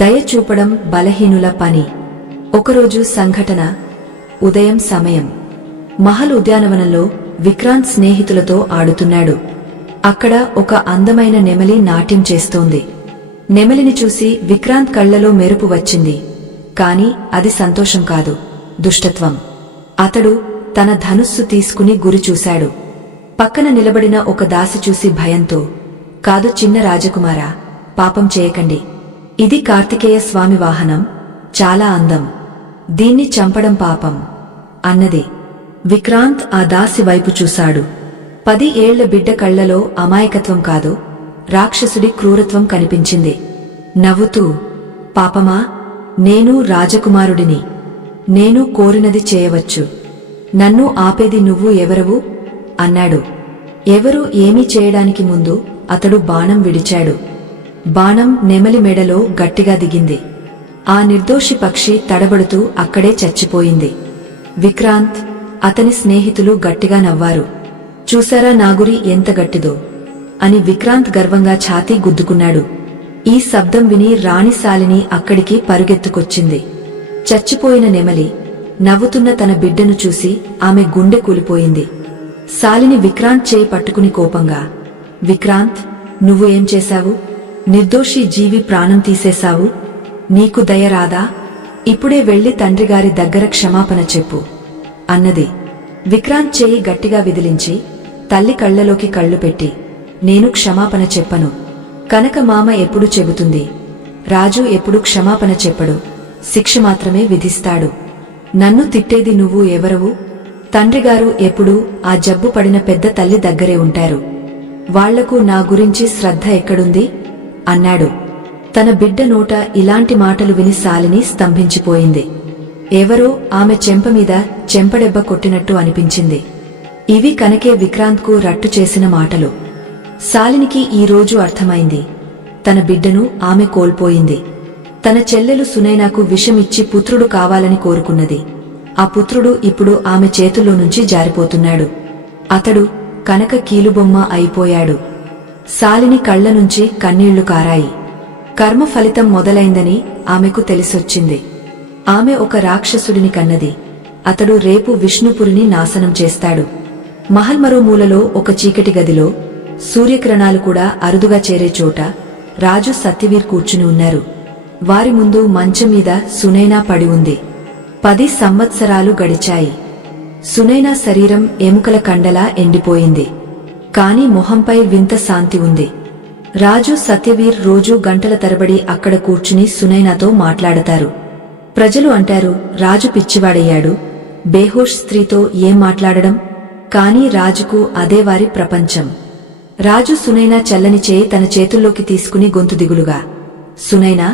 దయ చూపడం బలహీనుల పని. ఒకరోజు సంఘటన. ఉదయం సమయం. మహల్ ఉద్యానవనంలో విక్రాంత్ స్నేహితులతో ఆడుతున్నాడు. అక్కడ ఒక అందమైన నెమలి నాట్యం చేస్తోంది. నెమలిని చూసి విక్రాంత్ కళ్లలో మెరుపు వచ్చింది. కాని అది సంతోషం కాదు, దుష్టత్వం. అతడు తన ధనుస్సు తీసుకుని గురి చూశాడు. పక్కన నిలబడిన ఒక దాసి చూసి భయంతో, కాదు చిన్న రాజకుమారా, పాపం చేయకండి. ఇది కార్తికేయ స్వామి వాహనం, చాలా అందం. దీన్ని చంపడం పాపం అన్నది. విక్రాంత్ ఆ దాసి వైపు చూశాడు. 10 ఏళ్ల బిడ్డ కళ్లలో అమాయకత్వం కాదు, రాక్షసుడి క్రూరత్వం కనిపించింది. నవ్వుతూ, పాపమా, నేను రాజకుమారుడిని. నేను కోరినది చేయవచ్చు. నన్ను ఆపేది నువ్వు ఎవరవు అన్నాడు. ఎవరూ ఏమీ చేయడానికి ముందు అతడు బాణం విడిచాడు. బాణం నెమలి మెడలో గట్టిగా దిగింది. ఆ నిర్దోషి పక్షి తడబడుతూ అక్కడే చచ్చిపోయింది. విక్రాంత్, అతని స్నేహితులు గట్టిగా నవ్వారు. చూసారా నా గురి ఎంత గట్టిదో అని విక్రాంత్ గర్వంగా ఛాతీ గుద్దుకున్నాడు. ఈ శబ్దం విని రాణి శాలిని అక్కడికి పరుగెత్తుకొచ్చింది. చచ్చిపోయిన నెమలి, నవ్వుతున్న తన బిడ్డను చూసి ఆమె గుండె కూలిపోయింది. శాలిని విక్రాంత్ చేయి పట్టుకుని కోపంగా, విక్రాంత్, నువ్వు ఏం చేశావు? నిర్దోషి జీవి ప్రాణం తీసేశావు. నీకు దయ రాదా? ఇప్పుడే వెళ్లి తండ్రిగారి దగ్గర క్షమాపణ చెప్పు అన్నది. విక్రాంత్ చేయి గట్టిగా విదిలించి తల్లి కళ్లలోకి కళ్ళు పెట్టి, నేను క్షమాపణ చెప్పను. కనక మామ ఎప్పుడు చెబుతుంది. రాజు ఎప్పుడు క్షమాపణ చెప్పడు, శిక్ష మాత్రమే విధిస్తాడు. నన్ను తిట్టేది నువ్వు ఎవరవు? తండ్రిగారు ఎప్పుడూ ఆ జబ్బు పడిన పెద్ద తల్లి దగ్గరే ఉంటారు. వాళ్లకు నా గురించి శ్రద్ధ ఎక్కడుంది అన్నాడు. తన బిడ్డ నోట ఇలాంటి మాటలు విని శాలిని స్తంభించిపోయింది. ఎవరో ఆమె చెంపమీద చెంపడెబ్బ కొట్టినట్టు అనిపించింది. ఇవి కనకే విక్రాంత్కు రట్టు చేసిన మాటలు. శాలినికి ఈ రోజు అర్థమైంది. తన బిడ్డను ఆమె కోల్పోయింది. తన చెల్లెలు సునైనాకు విషమిచ్చి పుత్రుడు కావాలని కోరుకున్నది. ఆ పుత్రుడు ఇప్పుడు ఆమె చేతుల్లో నుంచి జారిపోతున్నాడు. అతడు కనక కీలుబొమ్మ అయిపోయాడు. శాలిని కళ్ల నుంచి కన్నీళ్లు కారాయి. కర్మ ఫలితం మొదలైందని ఆమెకు తెలిసొచ్చింది. ఆమె ఒక రాక్షసుడిని కన్నది. అతడు రేపు విష్ణుపురిని నాశనం చేస్తాడు. మహల్ మరో మూలలో ఒక చీకటి గదిలో, సూర్యకిరణాలు కూడా అరుదుగా చేరే చోట రాజు సత్యవీర్ కూర్చుని ఉన్నారు. వారి ముందు మంచం మీద సునైనా పడి ఉంది. 10 సంవత్సరాలు గడిచాయి. సునైనా శరీరం ఎముకల కండలా ఎండిపోయింది. కాని మొహంపై వింత శాంతి ఉంది. రాజు సత్యవీర్ రోజూ గంటల తరబడి అక్కడ కూర్చుని సునైనాతో మాట్లాడతారు. ప్రజలు అంటారు, రాజు పిచ్చివాడయ్యాడు, బేహోష్ స్త్రీతో ఏం మాట్లాడడం. కాని రాజుకు అదే వారి ప్రపంచం. రాజు సునైనా చల్లని చేయి తన చేతుల్లోకి తీసుకుని గొంతు దిగులుగా, సునైనా,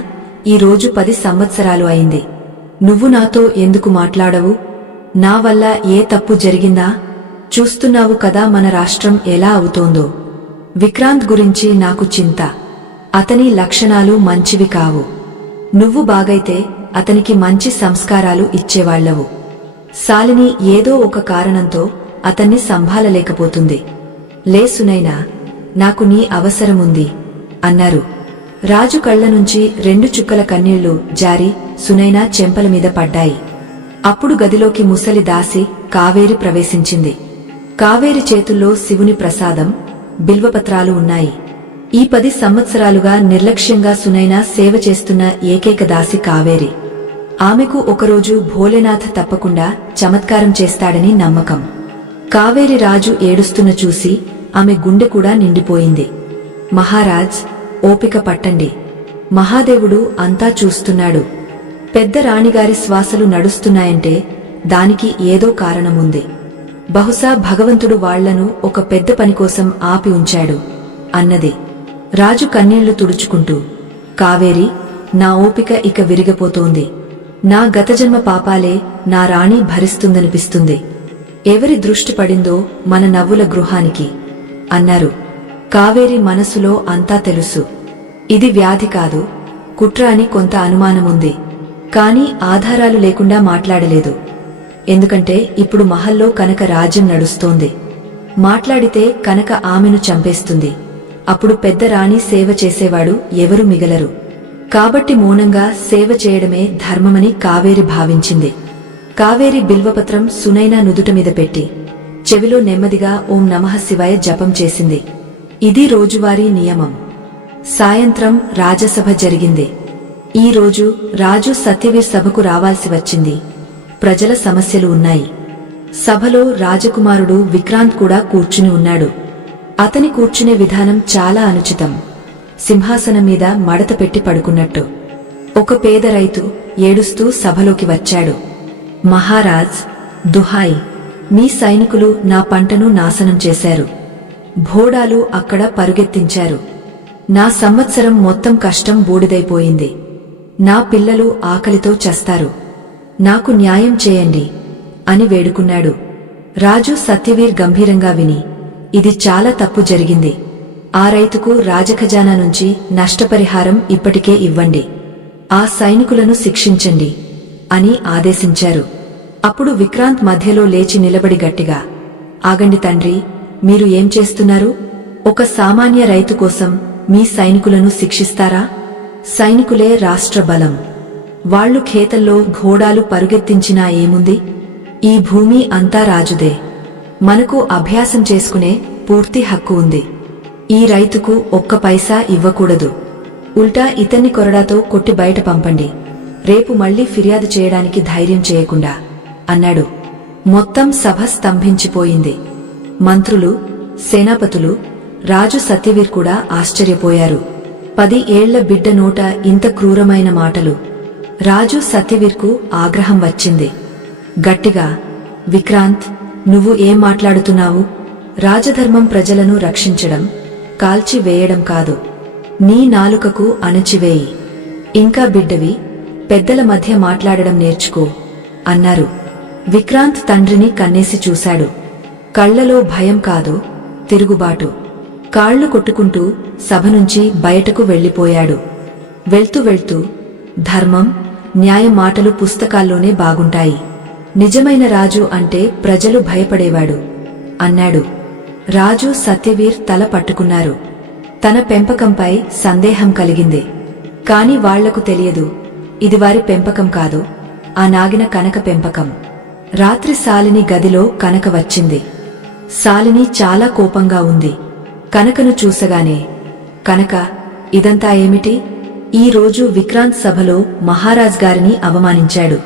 ఈ రోజు 10 సంవత్సరాలు అయింది. నువ్వు నాతో ఎందుకు మాట్లాడవు? నా వల్ల ఏ తప్పు జరిగిందా? చూస్తున్నావు కదా మన రాష్ట్రం ఎలా అవుతోందో. విక్రాంత్ గురించి నాకు చింత. అతని లక్షణాలు మంచివి కావు. నువ్వు బాగైతే అతనికి మంచి సంస్కారాలు ఇచ్చేవాళ్లవు. శాలిని ఏదో ఒక కారణంతో అతన్ని సంభాలలేకపోతుంది. లే సునైనా, నాకు నీ అవసరముంది అన్నారు. రాజు కళ్ల నుంచి 2 చుక్కల కన్నీళ్లు జారి సునైనా చెంపల మీద పడ్డాయి. అప్పుడు గదిలోకి ముసలి దాసి కావేరి ప్రవేశించింది. కావేరి చేతుల్లో శివుని ప్రసాదం, బిల్వపత్రాలు ఉన్నాయి. ఈ 10 సంవత్సరాలుగా నిర్లక్ష్యంగా సునైనా సేవ చేస్తున్న ఏకైక దాసి కావేరి. ఆమెకు ఒకరోజు భోలేనాథ్ తప్పకుండా చమత్కారం చేస్తాడని నమ్మకం. కావేరి రాజు ఏడుస్తున్న చూసి ఆమె గుండె కూడా నిండిపోయింది. మహారాజ్, ఓపిక పట్టండి. మహాదేవుడు అంతా చూస్తున్నాడు. పెద్ద రాణిగారి శ్వాసలు నడుస్తున్నాయంటే దానికి ఏదో కారణముంది. బహుశా భగవంతుడు వాళ్లను ఒక పెద్ద పనికోసం ఆపి ఉంచాడు అన్నది. రాజు కన్నీళ్లు తుడుచుకుంటూ, కావేరి, నా ఓపిక ఇక విరిగిపోతోంది. నా గతజన్మ పాపాలే నా రాణి భరిస్తుందనిపిస్తుంది. ఎవరి దృష్టి పడిందో మన నవ్వుల గృహానికి అన్నారు. కావేరి మనసులో అంతా తెలుసు. ఇది వ్యాధి కాదు, కుట్ర అని కొంత అనుమానముంది. కాని ఆధారాలు లేకుండా మాట్లాడలేదు. ఎందుకంటే ఇప్పుడు మహల్లో కనక రాజ్యం నడుస్తోంది. మాట్లాడితే కనక ఆమెను చంపేస్తుంది. అప్పుడు పెద్ద రాణి సేవ చేసేవాడు ఎవరు మిగలరు. కాబట్టి మౌనంగా సేవ చేయడమే ధర్మమని కావేరి భావించింది. కావేరి బిల్వపత్రం సునైనా నుదుట మీద పెట్టి చెవిలో నెమ్మదిగా ఓం నమః శివాయ జపం చేసింది. ఇది రోజువారీ నియమం. సాయంత్రం రాజసభ జరిగింది. ఈ రోజు రాజు సత్యవీర్ సభకు రావాల్సి వచ్చింది. ప్రజల సమస్యలు ఉన్నాయి. సభలో రాజకుమారుడు విక్రాంత్ కూడా కూర్చుని ఉన్నాడు. అతని కూర్చునే విధానం చాలా అనుచితం. సింహాసనం మీద మడత పెట్టి పడుకున్నట్టు. ఒక పేద రైతు ఏడుస్తూ సభలోకి వచ్చాడు. మహారాజ్, దుహాయ్, మీ సైనికులు నా పంటను నాశనం చేశారు. భోడాలు అక్కడ పరుగెత్తించారు. నా సంవత్సరం మొత్తం కష్టం బూడిదైపోయింది. నా పిల్లలు ఆకలితో చస్తారు. నాకు న్యాయం చేయండి అని వేడుకున్నాడు. రాజు సత్యవీర్ గంభీరంగా విని, ఇది చాలా తప్పు జరిగింది. ఆ రైతుకు రాజఖజానా నుంచి నష్టపరిహారం ఇప్పటికే ఇవ్వండి. ఆ సైనికులను శిక్షించండి అని ఆదేశించారు. అప్పుడు విక్రాంత్ మధ్యలో లేచి నిలబడి గట్టిగా, ఆగండి తండ్రి, మీరు ఏం చేస్తున్నారు? ఒక సామాన్య రైతు కోసం మీ సైనికులను శిక్షిస్తారా? సైనికులే రాష్ట్ర బలం. వాళ్లు ఖేతల్లో ఘోడాలు పరుగెత్తించినా ఏముంది? ఈ భూమి అంతా రాజుదే. మనకు అభ్యాసం చేసుకునే పూర్తి హక్కు ఉంది. ఈ రైతుకు ఒక్క పైసా ఇవ్వకూడదు. ఉల్టా ఇతన్ని కొరడాతో కొట్టి బయట పంపండి. రేపు మళ్లీ ఫిర్యాదు చేయడానికి ధైర్యం చేయకుండా అన్నాడు. మొత్తం సభ స్తంభించిపోయింది. మంత్రులు, సేనాపతులు, రాజు సత్యవీర్ కూడా ఆశ్చర్యపోయారు. 10 ఏళ్ల బిడ్డ నోట ఇంత క్రూరమైన మాటలు. రాజు సత్యవీర్కు ఆగ్రహం వచ్చింది. గట్టిగా, విక్రాంత్, నువ్వు ఏం మాట్లాడుతున్నావు? రాజధర్మం ప్రజలను రక్షించడం, కాల్చి వేయడం కాదు. నీ నాలుకకు అణచివేయి. ఇంకా బిడ్డవి, పెద్దల మధ్య మాట్లాడడం నేర్చుకో అన్నారు. విక్రాంత్ తండ్రిని కన్నేసి చూశాడు. కళ్లలో భయం కాదు, తిరుగుబాటు. కాళ్లు కొట్టుకుంటూ సభ నుంచి బయటకు వెళ్లిపోయాడు. వెళ్తూ వెళ్తూ, ధర్మం, న్యాయం మాటలు పుస్తకాల్లోనే బాగుంటాయి. నిజమైన రాజు అంటే ప్రజలు భయపడేవాడు అన్నాడు. రాజు సత్యవీర్ తల పట్టుకున్నారు. తన పెంపకంపై సందేహం కలిగింది. కాని వాళ్లకు తెలియదు, ఇది వారి పెంపకం కాదు, ఆ నాగిన కనక పెంపకం. రాత్రి శాలిని గదిలో కనక వచ్చింది. శాలిని చాలా కోపంగా ఉంది. కనకను చూసగానే, కనక, ఇదంతా ఏమిటి? ఈ రోజు విక్రాంత్ సభలో మహారాజ్ గారిని అవమానించాడు.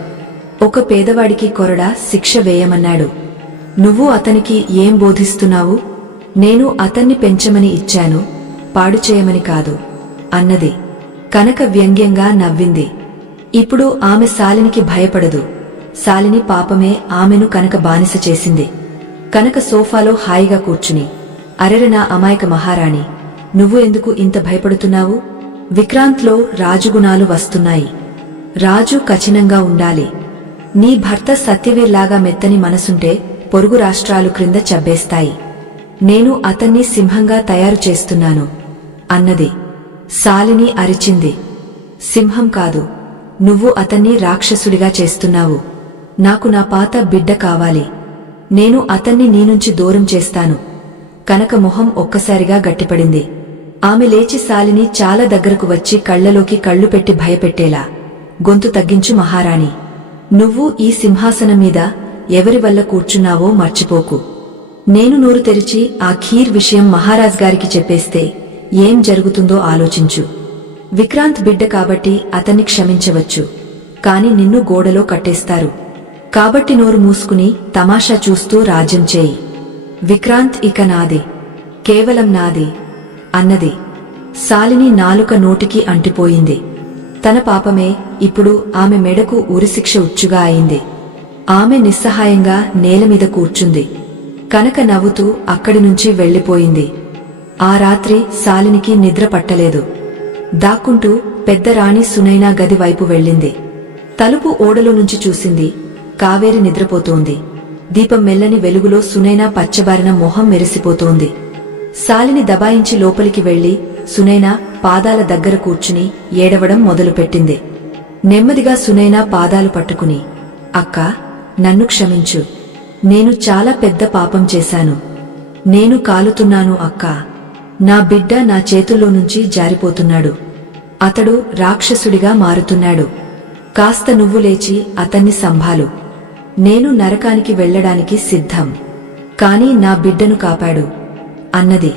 ఒక పేదవాడికి కొరడా శిక్ష వేయమన్నాడు. నువ్వు అతనికి ఏం బోధిస్తున్నావు? నేను అతన్ని పెంచమని ఇచ్చాను, పాడు చేయమని కాదు అన్నది. కనక వ్యంగ్యంగా నవ్వింది. ఇప్పుడు ఆమె శాలినికి భయపడదు. శాలిని పాపమే ఆమెను కనక బానిస చేసింది. కనక సోఫాలో హాయిగా కూర్చుని, అరెరె నా అమాయక మహారాణి, నువ్వు ఎందుకు ఇంత భయపడుతున్నావు? విక్రాంత్లో రాజుగుణాలు వస్తున్నాయి. రాజు కఠినంగా ఉండాలి. నీ భర్త సత్యవీర్లాగా మెత్తని మనసుంటే పొరుగు రాష్ట్రాలు క్రింద చబ్బేస్తాయి. నేను అతన్ని సింహంగా తయారు చేస్తున్నాను అన్నది. శాలిని అరిచింది. సింహం కాదు, నువ్వు అతన్ని రాక్షసుడిగా చేస్తున్నావు. నాకు నా పాత బిడ్డ కావాలి. నేను అతన్ని నీనుంచి దూరం చేస్తాను. కనక మొహం ఒక్కసారిగా గట్టిపడింది. ఆమె లేచి శాలిని చాలా దగ్గరకు వచ్చి కళ్లలోకి కళ్ళు పెట్టి భయపెట్టేలా, గొంతు తగ్గించు మహారాణి. నువ్వు ఈ సింహాసనం మీద ఎవరి వల్ల కూర్చున్నావో మర్చిపోకు. నేను నోరు తెరిచి ఆ ఖీర్ విషయం మహారాజ్ గారికి చెప్పేస్తే ఏం జరుగుతుందో ఆలోచించు. విక్రాంత్ బిడ్డ కాబట్టి అతన్ని క్షమించవచ్చు, కాని నిన్ను గోడలో కట్టేస్తారు. కాబట్టి నోరు మూసుకుని తమాషా చూస్తూ రాజ్యం చేయి. విక్రాంత్ ఇక నాది, కేవలం నాది అన్నది. శాలిని నాలుక నోటికి అంటిపోయింది. తన పాపమే ఇప్పుడు ఆమె మెడకు ఉరిశిక్ష ఉచ్చుగా అయింది. ఆమె నిస్సహాయంగా నేలమీద కూర్చుంది. కనక నవ్వుతూ అక్కడి నుంచి వెళ్లిపోయింది. ఆ రాత్రి శాలినికి నిద్ర పట్టలేదు. దాక్కుంటూ పెద్ద రాణి సునైనా గది వైపు వెళ్ళింది. తలుపు ఓడలో నుంచి చూసింది. కావేరి నిద్రపోతోంది. దీపం మెల్లని వెలుగులో సునైనా పచ్చబారిన మొహం మెరిసిపోతోంది. శాలిని దబాయించి లోపలికి వెళ్లి సునైనా పాదాల దగ్గర కూర్చుని ఏడవడం మొదలుపెట్టింది. నెమ్మదిగా సునైనా పాదాలు పట్టుకుని, అక్కా, నన్ను క్షమించు. నేను చాలా పెద్ద పాపం చేశాను. నేను కాలుతున్నాను అక్కా. నా బిడ్డ నా చేతుల్లో నుంచి జారిపోతున్నాడు. అతడు రాక్షసుడిగా మారుతున్నాడు. కాస్త నువ్వు లేచి అతన్ని సంభాలు. నేను నరకానికి వెళ్లడానికి సిద్ధం. కాని నా బిడ్డను కాపాడు అన్నది.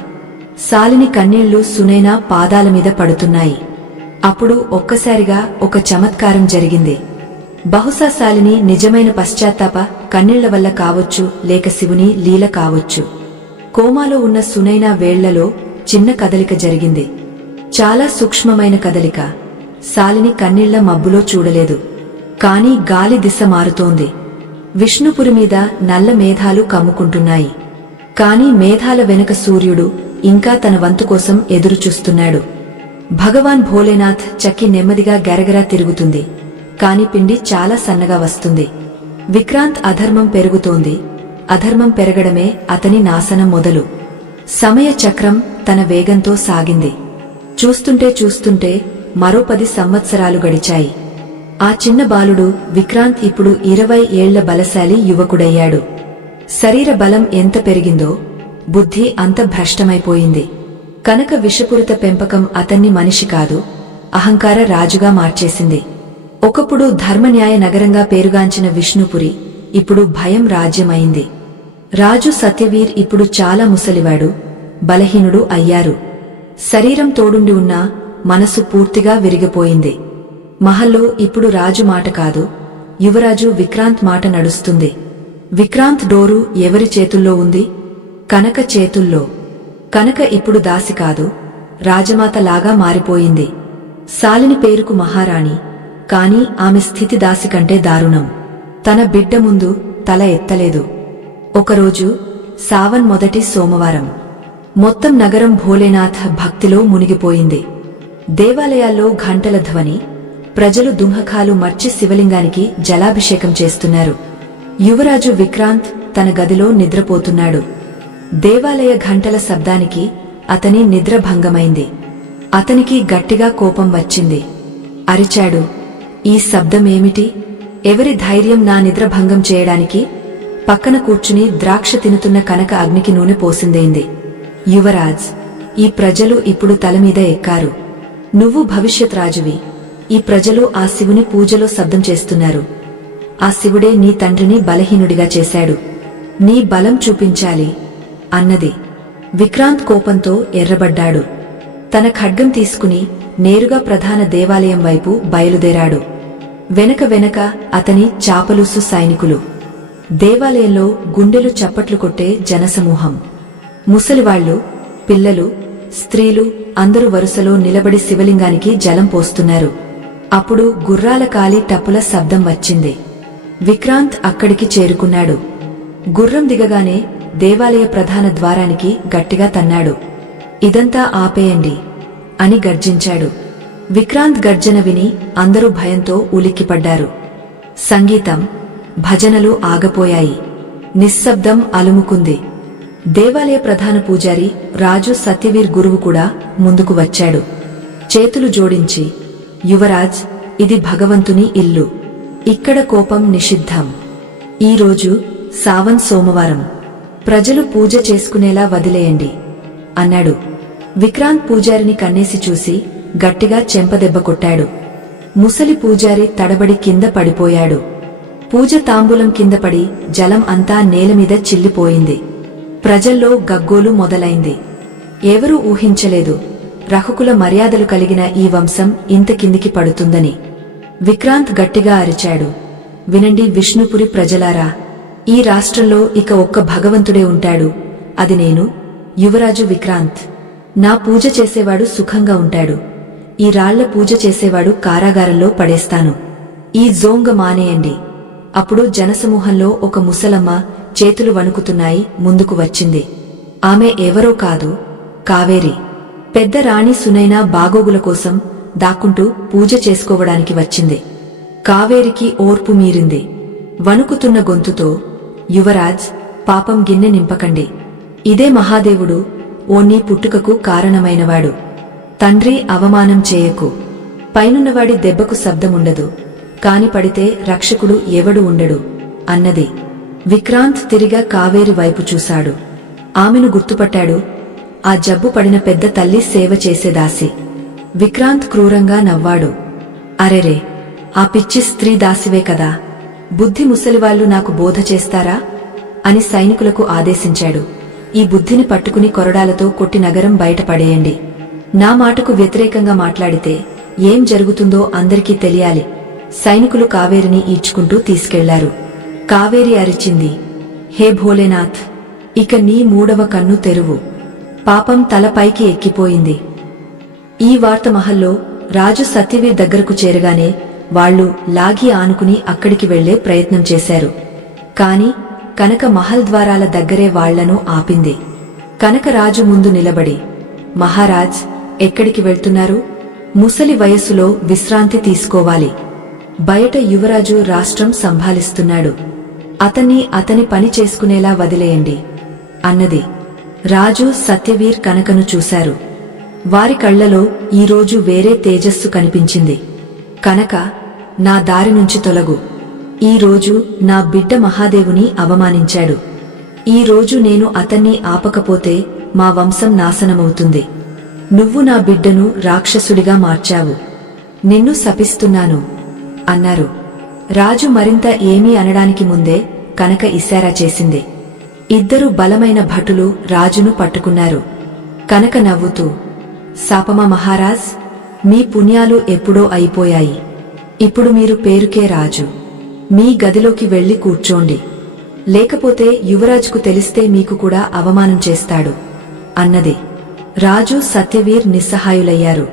శాలిని కన్నీళ్లు సునైనా పాదాల మీద పడుతున్నాయి. అప్పుడు ఒక్కసారిగా ఒక చమత్కారం జరిగింది. బహుశా శాలిని నిజమైన పశ్చాత్తాప కన్నీళ్ల వల్ల కావచ్చు, లేక శివుని లీల కావచ్చు. కోమాలో ఉన్న సునైనా వేళ్లలో చిన్న కదలిక జరిగింది. చాలా సూక్ష్మమైన కదలిక. శాలిని కన్నీళ్ల మబ్బులో చూడలేదు. కాని గాలి దిశ మారుతోంది. విష్ణుపురి మీద నల్ల మేఘాలు కమ్ముకుంటున్నాయి. కాని మేఘాల వెనుక సూర్యుడు ఇంకా తన వంతు కోసం ఎదురుచూస్తున్నాడు. భగవాన్ భోలేనాథ్ చక్కి నెమ్మదిగా గరగరా తిరుగుతుంది. కాని పిండి చాలా సన్నగా వస్తుంది. విక్రాంత్ అధర్మం పెరుగుతోంది. అధర్మం పెరగడమే అతని నాశనం మొదలు. సమయ చక్రం తన వేగంతో సాగింది. చూస్తుంటే చూస్తుంటే మరో 10 సంవత్సరాలు గడిచాయి. ఆ చిన్న బాలుడు విక్రాంత్ ఇప్పుడు 20 ఏళ్ల బలశాలి యువకుడయ్యాడు. శరీర బలం ఎంత పెరిగిందో బుద్ధి అంత భ్రష్టమైపోయింది. కనక విషపూరిత పెంపకం అతన్ని మనిషి కాదు, అహంకార రాజుగా మార్చేసింది. ఒకప్పుడు ధర్మన్యాయ నగరంగా పేరుగాంచిన విష్ణుపురి ఇప్పుడు భయం రాజ్యమైంది. రాజు సత్యవీర్ ఇప్పుడు చాలా ముసలివాడు, బలహీనుడు అయ్యారు. శరీరం తోడుండి ఉన్నా మనసు పూర్తిగా విరిగిపోయింది. మహల్లో ఇప్పుడు రాజు మాట కాదు, యువరాజు విక్రాంత్ మాట నడుస్తుంది. విక్రాంత్ డోరు ఎవరి చేతుల్లో ఉంది? కనక చేతుల్లో. కనక ఇప్పుడు దాసి కాదు, రాజమాతలాగా మారిపోయింది. శాలిని పేరుకు మహారాణి, కాని ఆమె స్థితి దాసి కంటే దారుణం. తన బిడ్డ ముందు తల ఎత్తలేదు. ఒకరోజు సావన్ మొదటి సోమవారం. మొత్తం నగరం భోలేనాథ్ భక్తిలో మునిగిపోయింది. దేవాలయాల్లో ఘంటల ధ్వని, ప్రజలు దుంహకాలు మర్చి శివలింగానికి జలాభిషేకం చేస్తున్నారు. యువరాజు విక్రాంత్ తన గదిలో నిద్రపోతున్నాడు. దేవాలయ ఘంటల శబ్దానికి అతని నిద్ర భంగమైంది. అతనికి గట్టిగా కోపం వచ్చింది. అరిచాడు, ఈ శబ్దమేమిటి? ఎవరి ధైర్యం నా నిద్ర భంగం చేయడానికి? పక్కన కూర్చుని ద్రాక్ష తినుతున్న కనక అగ్నికి నూనె పోసిందేంది. యువరాజ్, ఈ ప్రజలు ఇప్పుడు తలమీద ఎక్కారు. నువ్వు భవిష్యత్ రాజువి. ఈ ప్రజలు ఆ శివుని పూజలో శబ్దం చేస్తున్నారు. ఆ శివుడే నీ తండ్రిని బలహీనుడిగా చేశాడు. నీ బలం చూపించాలి అన్నది. విక్రాంత్ కోపంతో ఎర్రబడ్డాడు. తన ఖడ్గం తీసుకుని నేరుగా ప్రధాన దేవాలయం వైపు బయలుదేరాడు. వెనక వెనక అతని చాపలూసు సైనికులు. దేవాలయంలో గుండెలు చప్పట్లు కొట్టే జనసమూహం. ముసలివాళ్లు, పిల్లలు, స్త్రీలు అందరూ వరుసలో నిలబడి శివలింగానికి జలం పోస్తున్నారు. అప్పుడు గుర్రాల కాలి టప్పుల శబ్దం వచ్చింది. విక్రాంత్ అక్కడికి చేరుకున్నాడు. గుర్రం దిగగానే దేవాలయ ప్రధాన ద్వారానికి గట్టిగా తన్నాడు. ఇదంతా ఆపేయండి అని గర్జించాడు. విక్రాంత్ గర్జన విని అందరూ భయంతో ఉలిక్కిపడ్డారు. సంగీతం, భజనలు ఆగపోయాయి. నిశ్శబ్దం అలుముకుంది. దేవాలయ ప్రధాన పూజారి రాజు సత్యవీర్ గురువు కూడా ముందుకు వచ్చాడు. చేతులు జోడించి, యువరాజ్, ఇది భగవంతుని ఇల్లు. ఇక్కడ కోపం నిషిద్ధం. ఈరోజు సావన్ సోమవారం. ప్రజలు పూజ చేసుకునేలా వదిలేయండి అన్నాడు. విక్రాంత్ పూజారిని కన్నేసి చూసి గట్టిగా చెంపదెబ్బ కొట్టాడు. ముసలి పూజారి తడబడి కింద పడిపోయాడు. పూజ తాంబూలం కింద పడి జలం అంతా నేలమీద చిల్లిపోయింది. ప్రజల్లో గగ్గోలు మొదలైంది. ఎవరూ ఊహించలేదు రహకుల మర్యాదలు కలిగిన ఈ వంశం ఇంత కిందికి పడుతుందని. విక్రాంత్ గట్టిగా అరిచాడు, వినండి విష్ణుపురి ప్రజలారా, ఈ రాష్ట్రంలో ఇక ఒక్క భగవంతుడే ఉంటాడు. అది నేను, యువరాజు విక్రాంత్. నా పూజ చేసేవాడు సుఖంగా ఉంటాడు. ఈ రాళ్ల పూజ చేసేవాడు కారాగారంలో పడేస్తాను. ఈ జోంగ మానేయండి. అప్పుడు జనసమూహంలో ఒక ముసలమ్మ, చేతులు వణుకుతున్నాయి, ముందుకు వచ్చింది. ఆమె ఎవరో కాదు, కావేరి. పెద్ద రాణి సునైనా బాగోగుల కోసం దాక్కుంటూ పూజ చేసుకోవడానికి వచ్చింది. కావేరికి ఓర్పు మీరింది. వణుకుతున్న గొంతుతో, యువరాజ్, పాపం గిన్నె నింపకండి. ఇదే మహాదేవుడు ఓ నీ పుట్టుకకు కారణమైనవాడు. తండ్రి అవమానం చేయకు. పైనున్నవాడి దెబ్బకు శబ్దముండదు, కాని పడితే రక్షకుడు ఎవడు ఉండడు అన్నది. విక్రాంత్ తిరిగా కావేరి వైపు చూశాడు. ఆమెను గుర్తుపట్టాడు. ఆ జబ్బు పడిన పెద్ద తల్లి సేవ చేసేదాసి. విక్రాంత్ క్రూరంగా నవ్వాడు. అరెరే, ఆ పిచ్చి స్త్రీ దాసివే కదా. బుద్ధి ముసలివాళ్లు నాకు బోధ చేస్తారా అని సైనికులకు ఆదేశించాడు. ఈ బుద్ధిని పట్టుకుని కొరడాలతో కొట్టి నగరం బయటపడేయండి. నా మాటకు వ్యతిరేకంగా మాట్లాడితే ఏం జరుగుతుందో అందరికీ తెలియాలి. సైనికులు కావేరిని ఈడ్చుకుంటూ తీసుకెళ్లారు. కావేరి అరిచింది, హే భోలేనాథ్, ఇక నీ మూడవ కన్ను తెరువు. పాపం తలపైకి ఎక్కిపోయింది. ఈ వార్త మహల్లో రాజు సత్యవీర్ దగ్గరకు చేరగానే వాళ్లు లాగి ఆనుకుని అక్కడికి వెళ్లే ప్రయత్నం చేశారు. కాని కనక మహల్ ద్వారాల దగ్గరే వాళ్లను ఆపింది. కనక రాజు ముందు నిలబడి, మహారాజ్, ఎక్కడికి వెళ్తున్నారు? ముసలి వయస్సులో విశ్రాంతి తీసుకోవాలి. బయట యువరాజు రాష్ట్రం సంభాలిస్తున్నాడు. అతని పని చేసుకునేలా వదిలేయండి అన్నది. రాజు సత్యవీర్ కనకను చూశారు. వారి కళ్లలో ఈరోజు వేరే తేజస్సు కనిపించింది. కనక, నా దారి నుంచి తొలగు. ఈరోజు నా బిడ్డ మహాదేవుని అవమానించాడు. ఈరోజు నేను అతన్ని ఆపకపోతే మా వంశం నాశనమవుతుంది. నువ్వు నా బిడ్డను రాక్షసుడిగా మార్చావు. నిన్ను శపిస్తున్నాను అన్నారు. రాజు మరింత ఏమీ అనడానికి ముందే కనక ఇశారా చేసింది. ఇద్దరు బలమైన భటులు రాజును పట్టుకున్నారు. కనక నవ్వుతూ, శాపమా మహారాజ్, మీ పుణ్యాలు ఎప్పుడో అయిపోయాయి. ఇప్పుడు మీరు పేరుకే రాజు. మీ గదిలోకి వెళ్లి కూర్చోండి. లేకపోతే యువరాజుకు తెలిస్తే మీకు కూడా అవమానం చేస్తాడు అన్నది. రాజు సత్యవీర్ నిస్సహాయులయ్యారు.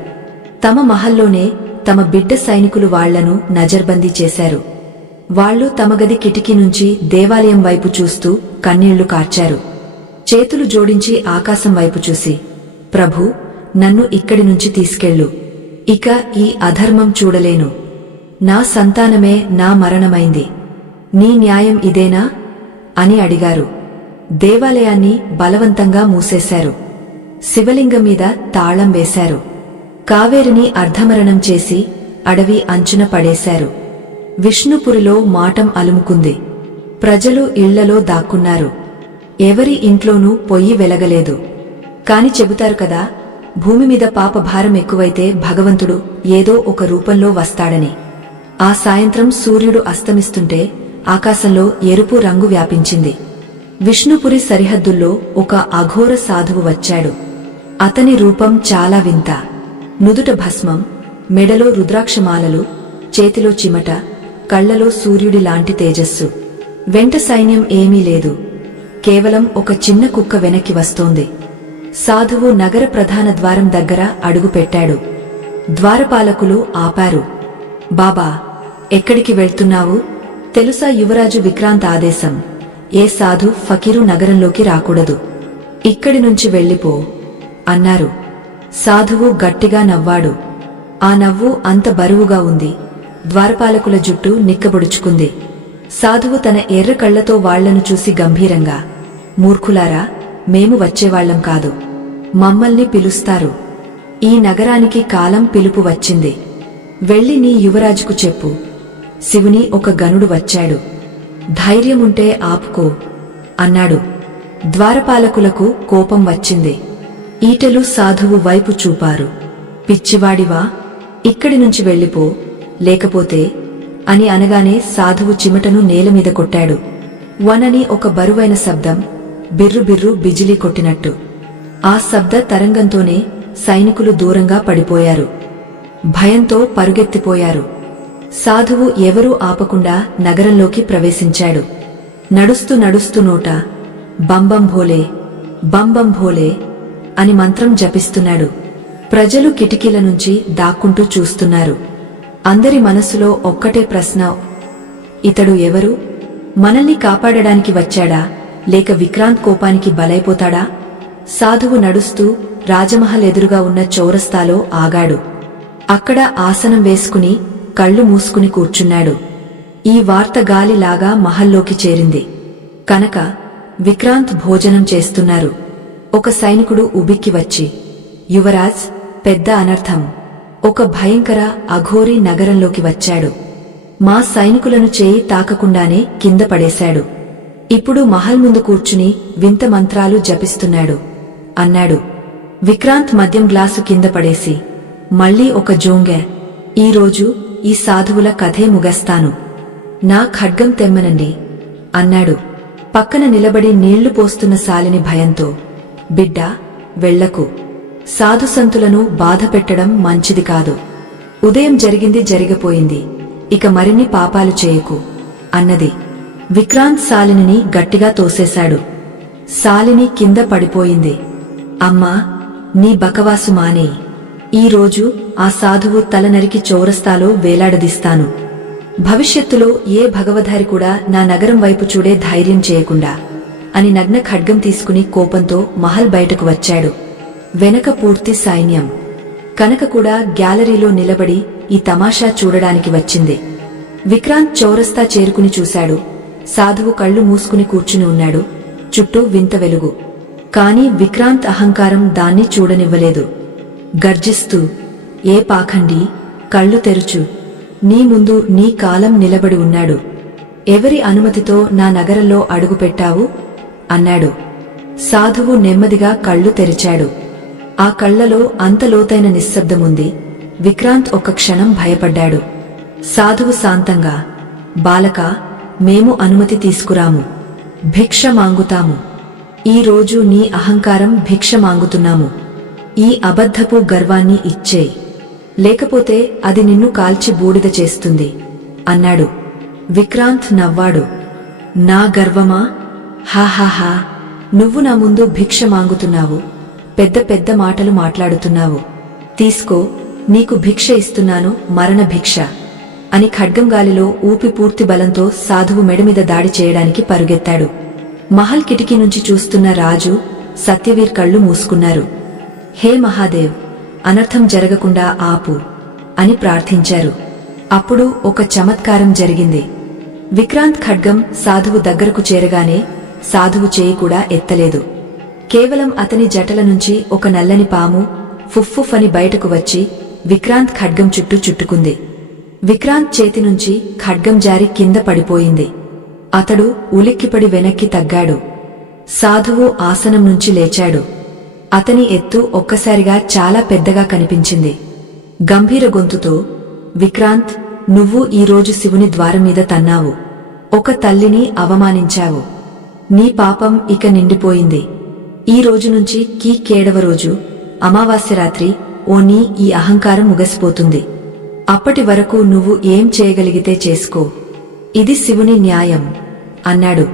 తమ మహల్లోనే తమ బిడ్డ సైనికులు వాళ్లను నజర్బందీ చేశారు. వాళ్లు తమ గది కిటికీ నుంచి దేవాలయం వైపు చూస్తూ కన్నీళ్లు కార్చారు. చేతులు జోడించి ఆకాశం వైపు చూసి, ప్రభూ, నన్ను ఇక్కడి నుంచి తీసుకెళ్ళు. ఇక ఈ అధర్మం చూడలేను. నా సంతానమే నా మరణమైంది. నీ న్యాయం ఇదేనా అని అడిగారు. దేవాలయాన్ని బలవంతంగా మూసేశారు. శివలింగం మీద తాళం వేశారు. కావేరిని అర్ధమరణం చేసి అడవి అంచున పడేశారు. విష్ణుపురిలో మాటం అలుముకుంది. ప్రజలు ఇళ్లలో దాక్కున్నారు. ఎవరి ఇంట్లోనూ పొయ్యి వెలగలేదు. కాని చెబుతారు కదా, భూమి మీద పాప భారం ఎక్కువైతే భగవంతుడు ఏదో ఒక రూపంలో వస్తాడని. ఆ సాయంత్రం సూర్యుడు అస్తమిస్తుంటే ఆకాశంలో ఎరుపు రంగు వ్యాపించింది. విష్ణుపురి సరిహద్దుల్లో ఒక అఘోర సాధువు వచ్చాడు. అతని రూపం చాలా వింత. నుదుట భస్మం, మెడలో రుద్రాక్షమాలలు, చేతిలో చిమట, కళ్లలో సూర్యుడి లాంటి తేజస్సు. వెంట సైన్యం ఏమీ లేదు. కేవలం ఒక చిన్న కుక్క వెనక్కి వస్తోంది. సాధువు నగర ప్రధాన ద్వారం దగ్గర అడుగుపెట్టాడు. ద్వారపాలకులు ఆపారు. బాబా, ఎక్కడికి వెళ్తున్నావు? తెలుసా యువరాజు విక్రాంత్ ఆదేశం. ఏ సాధు ఫకీరు నగరంలోకి రాకూడదు. ఇక్కడి నుంచి వెళ్ళిపో అన్నారు. సాధువు గట్టిగా నవ్వాడు. ఆ నవ్వు అంత బరువుగా ఉంది. ద్వారపాలకుల జుట్టు నిక్కబొడుచుకుంది. సాధువు తన ఎర్ర కళ్లతో వాళ్లను చూసి గంభీరంగా, మూర్ఖులారా, మేము వచ్చేవాళ్లం కాదు. మమ్మల్ని పిలుస్తారు. ఈ నగరానికి కాలం పిలుపు వచ్చింది. వెళ్ళి నీ యువరాజుకు చెప్పు, శివుని ఒక గనుడు వచ్చాడు. ధైర్యముంటే ఆపుకో అన్నాడు. ద్వారపాలకులకు కోపం వచ్చింది. ఈటెలు సాధువు వైపు చూపారు. పిచ్చివాడివా, ఇక్కడి నుంచి వెళ్ళిపో, లేకపోతే అని అనగానే సాధువు చిమటను నేలమీద కొట్టాడు. వనని ఒక బరువైన శబ్దం, బిర్రుబిర్రు బిజిలీ కొట్టినట్టు. ఆ శబ్ద తరంగంతోనే సైనికులు దూరంగా పడిపోయారు. భయంతో పరుగెత్తిపోయారు. సాధువు ఎవరూ ఆపకుండా నగరంలోకి ప్రవేశించాడు. నడుస్తూ నడుస్తూ నోట బంబం భోలే, బంబం భోలే అని మంత్రం జపిస్తున్నాడు. ప్రజలు కిటికీల నుంచి దాక్కుంటూ చూస్తున్నారు. అందరి మనసులో ఒక్కటే ప్రశ్న, ఇతడు ఎవరు? మనల్ని కాపాడడానికి వచ్చాడా, లేక విక్రాంత్ కోపానికి బలైపోతాడా? సాధువు నడుస్తూ రాజమహల్ ఎదురుగా ఉన్న చౌరస్తాలో ఆగాడు. అక్కడ ఆసనం వేసుకుని కళ్ళు మూసుకుని కూర్చున్నాడు. ఈ వార్త గాలిలాగా మహల్లోకి చేరింది. కనుక విక్రాంత్ భోజనం చేస్తున్నారు. ఒక సైనికుడు ఉబిక్కి వచ్చి, యువరాజ్, పెద్ద అనర్థం. ఒక భయంకర అఘోరి నగరంలోకి వచ్చాడు. మా సైనికులను చేయి తాకకుండానే కింద పడేశాడు. ఇప్పుడు మహల్ ముందు కూర్చుని వింత మంత్రాలు జపిస్తున్నాడు అన్నాడు. విక్రాంత్ మద్యం గ్లాసు కింద పడేసి, మళ్లీ ఒక జోంగే, ఈరోజు ఈ సాధువుల కథే ముగస్తాను. నా ఖడ్గం తెమ్మనండి అన్నాడు. పక్కన నిలబడి నీళ్లు పోస్తున్న శాలిని భయంతో, బిడ్డా, వెళ్లకు. సాధుసంతులను బాధపెట్టడం మంచిది కాదు. ఉదయం జరిగింది జరిగిపోయింది, ఇక మరిన్ని పాపాలు చేయకు అన్నది. విక్రాంత్ శాలినిని గట్టిగా తోసేశాడు. శాలిని కింద పడిపోయింది. అమ్మా, నీ బకవాసు మానేయి. ఈరోజు ఆ సాధువు తల నరికి చౌరస్తాలో వేలాడదీస్తాను. భవిష్యత్తులో ఏ భగవధారి కూడా నా నగరం వైపు చూడే ధైర్యం చేయకుండా అని నగ్న ఖడ్గం తీసుకుని కోపంతో మహల్ బయటకు వచ్చాడు. వెనక పూర్తి సైన్యం. కనక కూడా గ్యాలరీలో నిలబడి ఈ తమాషా చూడడానికి వచ్చింది. విక్రాంత్ చౌరస్తా చేరుకుని చూశాడు. సాధువు కళ్ళు మూసుకుని కూర్చుని ఉన్నాడు. చుట్టూ వింత వెలుగు. కాని విక్రాంత్ అహంకారం దాన్ని చూడనివ్వలేదు. గర్జిస్తూ, ఏ పాఖండి, కళ్ళు తెరుచు. నీ ముందు నీ కాలం నిలబడి ఉన్నాడు. ఎవరి అనుమతితో నా నగరంలో అడుగుపెట్టావు అన్నాడు. సాధువు నెమ్మదిగా కళ్ళు తెరిచాడు. ఆ కళ్లలో అంత లోతైన నిశ్శబ్దముంది. విక్రాంత్ ఒక్క క్షణం భయపడ్డాడు. సాధువు శాంతంగా, బాలకా, మేము అనుమతి తీసుకురాము. భిక్ష మాంగుతాము. ఈరోజు నీ అహంకారం భిక్ష మాంగుతున్నాము. ఈ అబద్ధపు గర్వాన్ని ఇచ్చేయ్, లేకపోతే అది నిన్ను కాల్చి బూడిద చేస్తుంది అన్నాడు. విక్రాంత్ నవ్వాడు. నా గర్వమా? హాహాహా, నువ్వు నా ముందు భిక్ష మాంగుతున్నావు, పెద్ద పెద్ద మాటలు మాట్లాడుతున్నావు. తీసుకో, నీకు భిక్ష ఇస్తున్నాను, మరణ భిక్ష అని ఖడ్గం గాలిలో ఊపి పూర్తి బలంతో సాధువు మెడమీద దాడి చేయడానికి పరుగెత్తాడు. మహల్ కిటికీ నుంచి చూస్తున్న రాజు, సత్యవీర్ కళ్ళు మూసుకున్నారు. హే మహాదేవ్, అనర్థం జరగకుండా ఆపు అని ప్రార్థించారు. అప్పుడు ఒక చమత్కారం జరిగింది. విక్రాంత్ ఖడ్గం సాధువు దగ్గరకు చేరగానే సాధువు చేయి కూడా ఎత్తలేదు. కేవలం అతని జటల నుంచి ఒక నల్లని పాము ఫుఫ్ఫుఫ్ అని బయటకు వచ్చి విక్రాంత్ ఖడ్గం చుట్టూ చుట్టుకుంది. విక్రాంత్ చేతి నుంచి ఖడ్గం జారి కింద పడిపోయింది. అతడు ఉలిక్కిపడి వెనక్కి తగ్గాడు. సాధువు ఆసనం నుంచి లేచాడు. అతని ఎత్తు ఒక్కసారిగా చాలా పెద్దగా కనిపించింది. గంభీర గొంతుతో, విక్రాంత్, నువ్వు ఈరోజు శివుని ద్వారం మీద తన్నావు. ఒక తల్లిని అవమానించావు. నీ పాపం ఇక నిండిపోయింది. ఈ రోజు నుంచి కేడవ రోజు, అమావాస్య రాత్రి నీ ఈ అహంకారం ముగసిపోతుంది. అప్పటి వరకు నువ్వు ఏం చేయగలిగితే చేసుకో. ఇది శివుని న్యాయం అన్నాడు.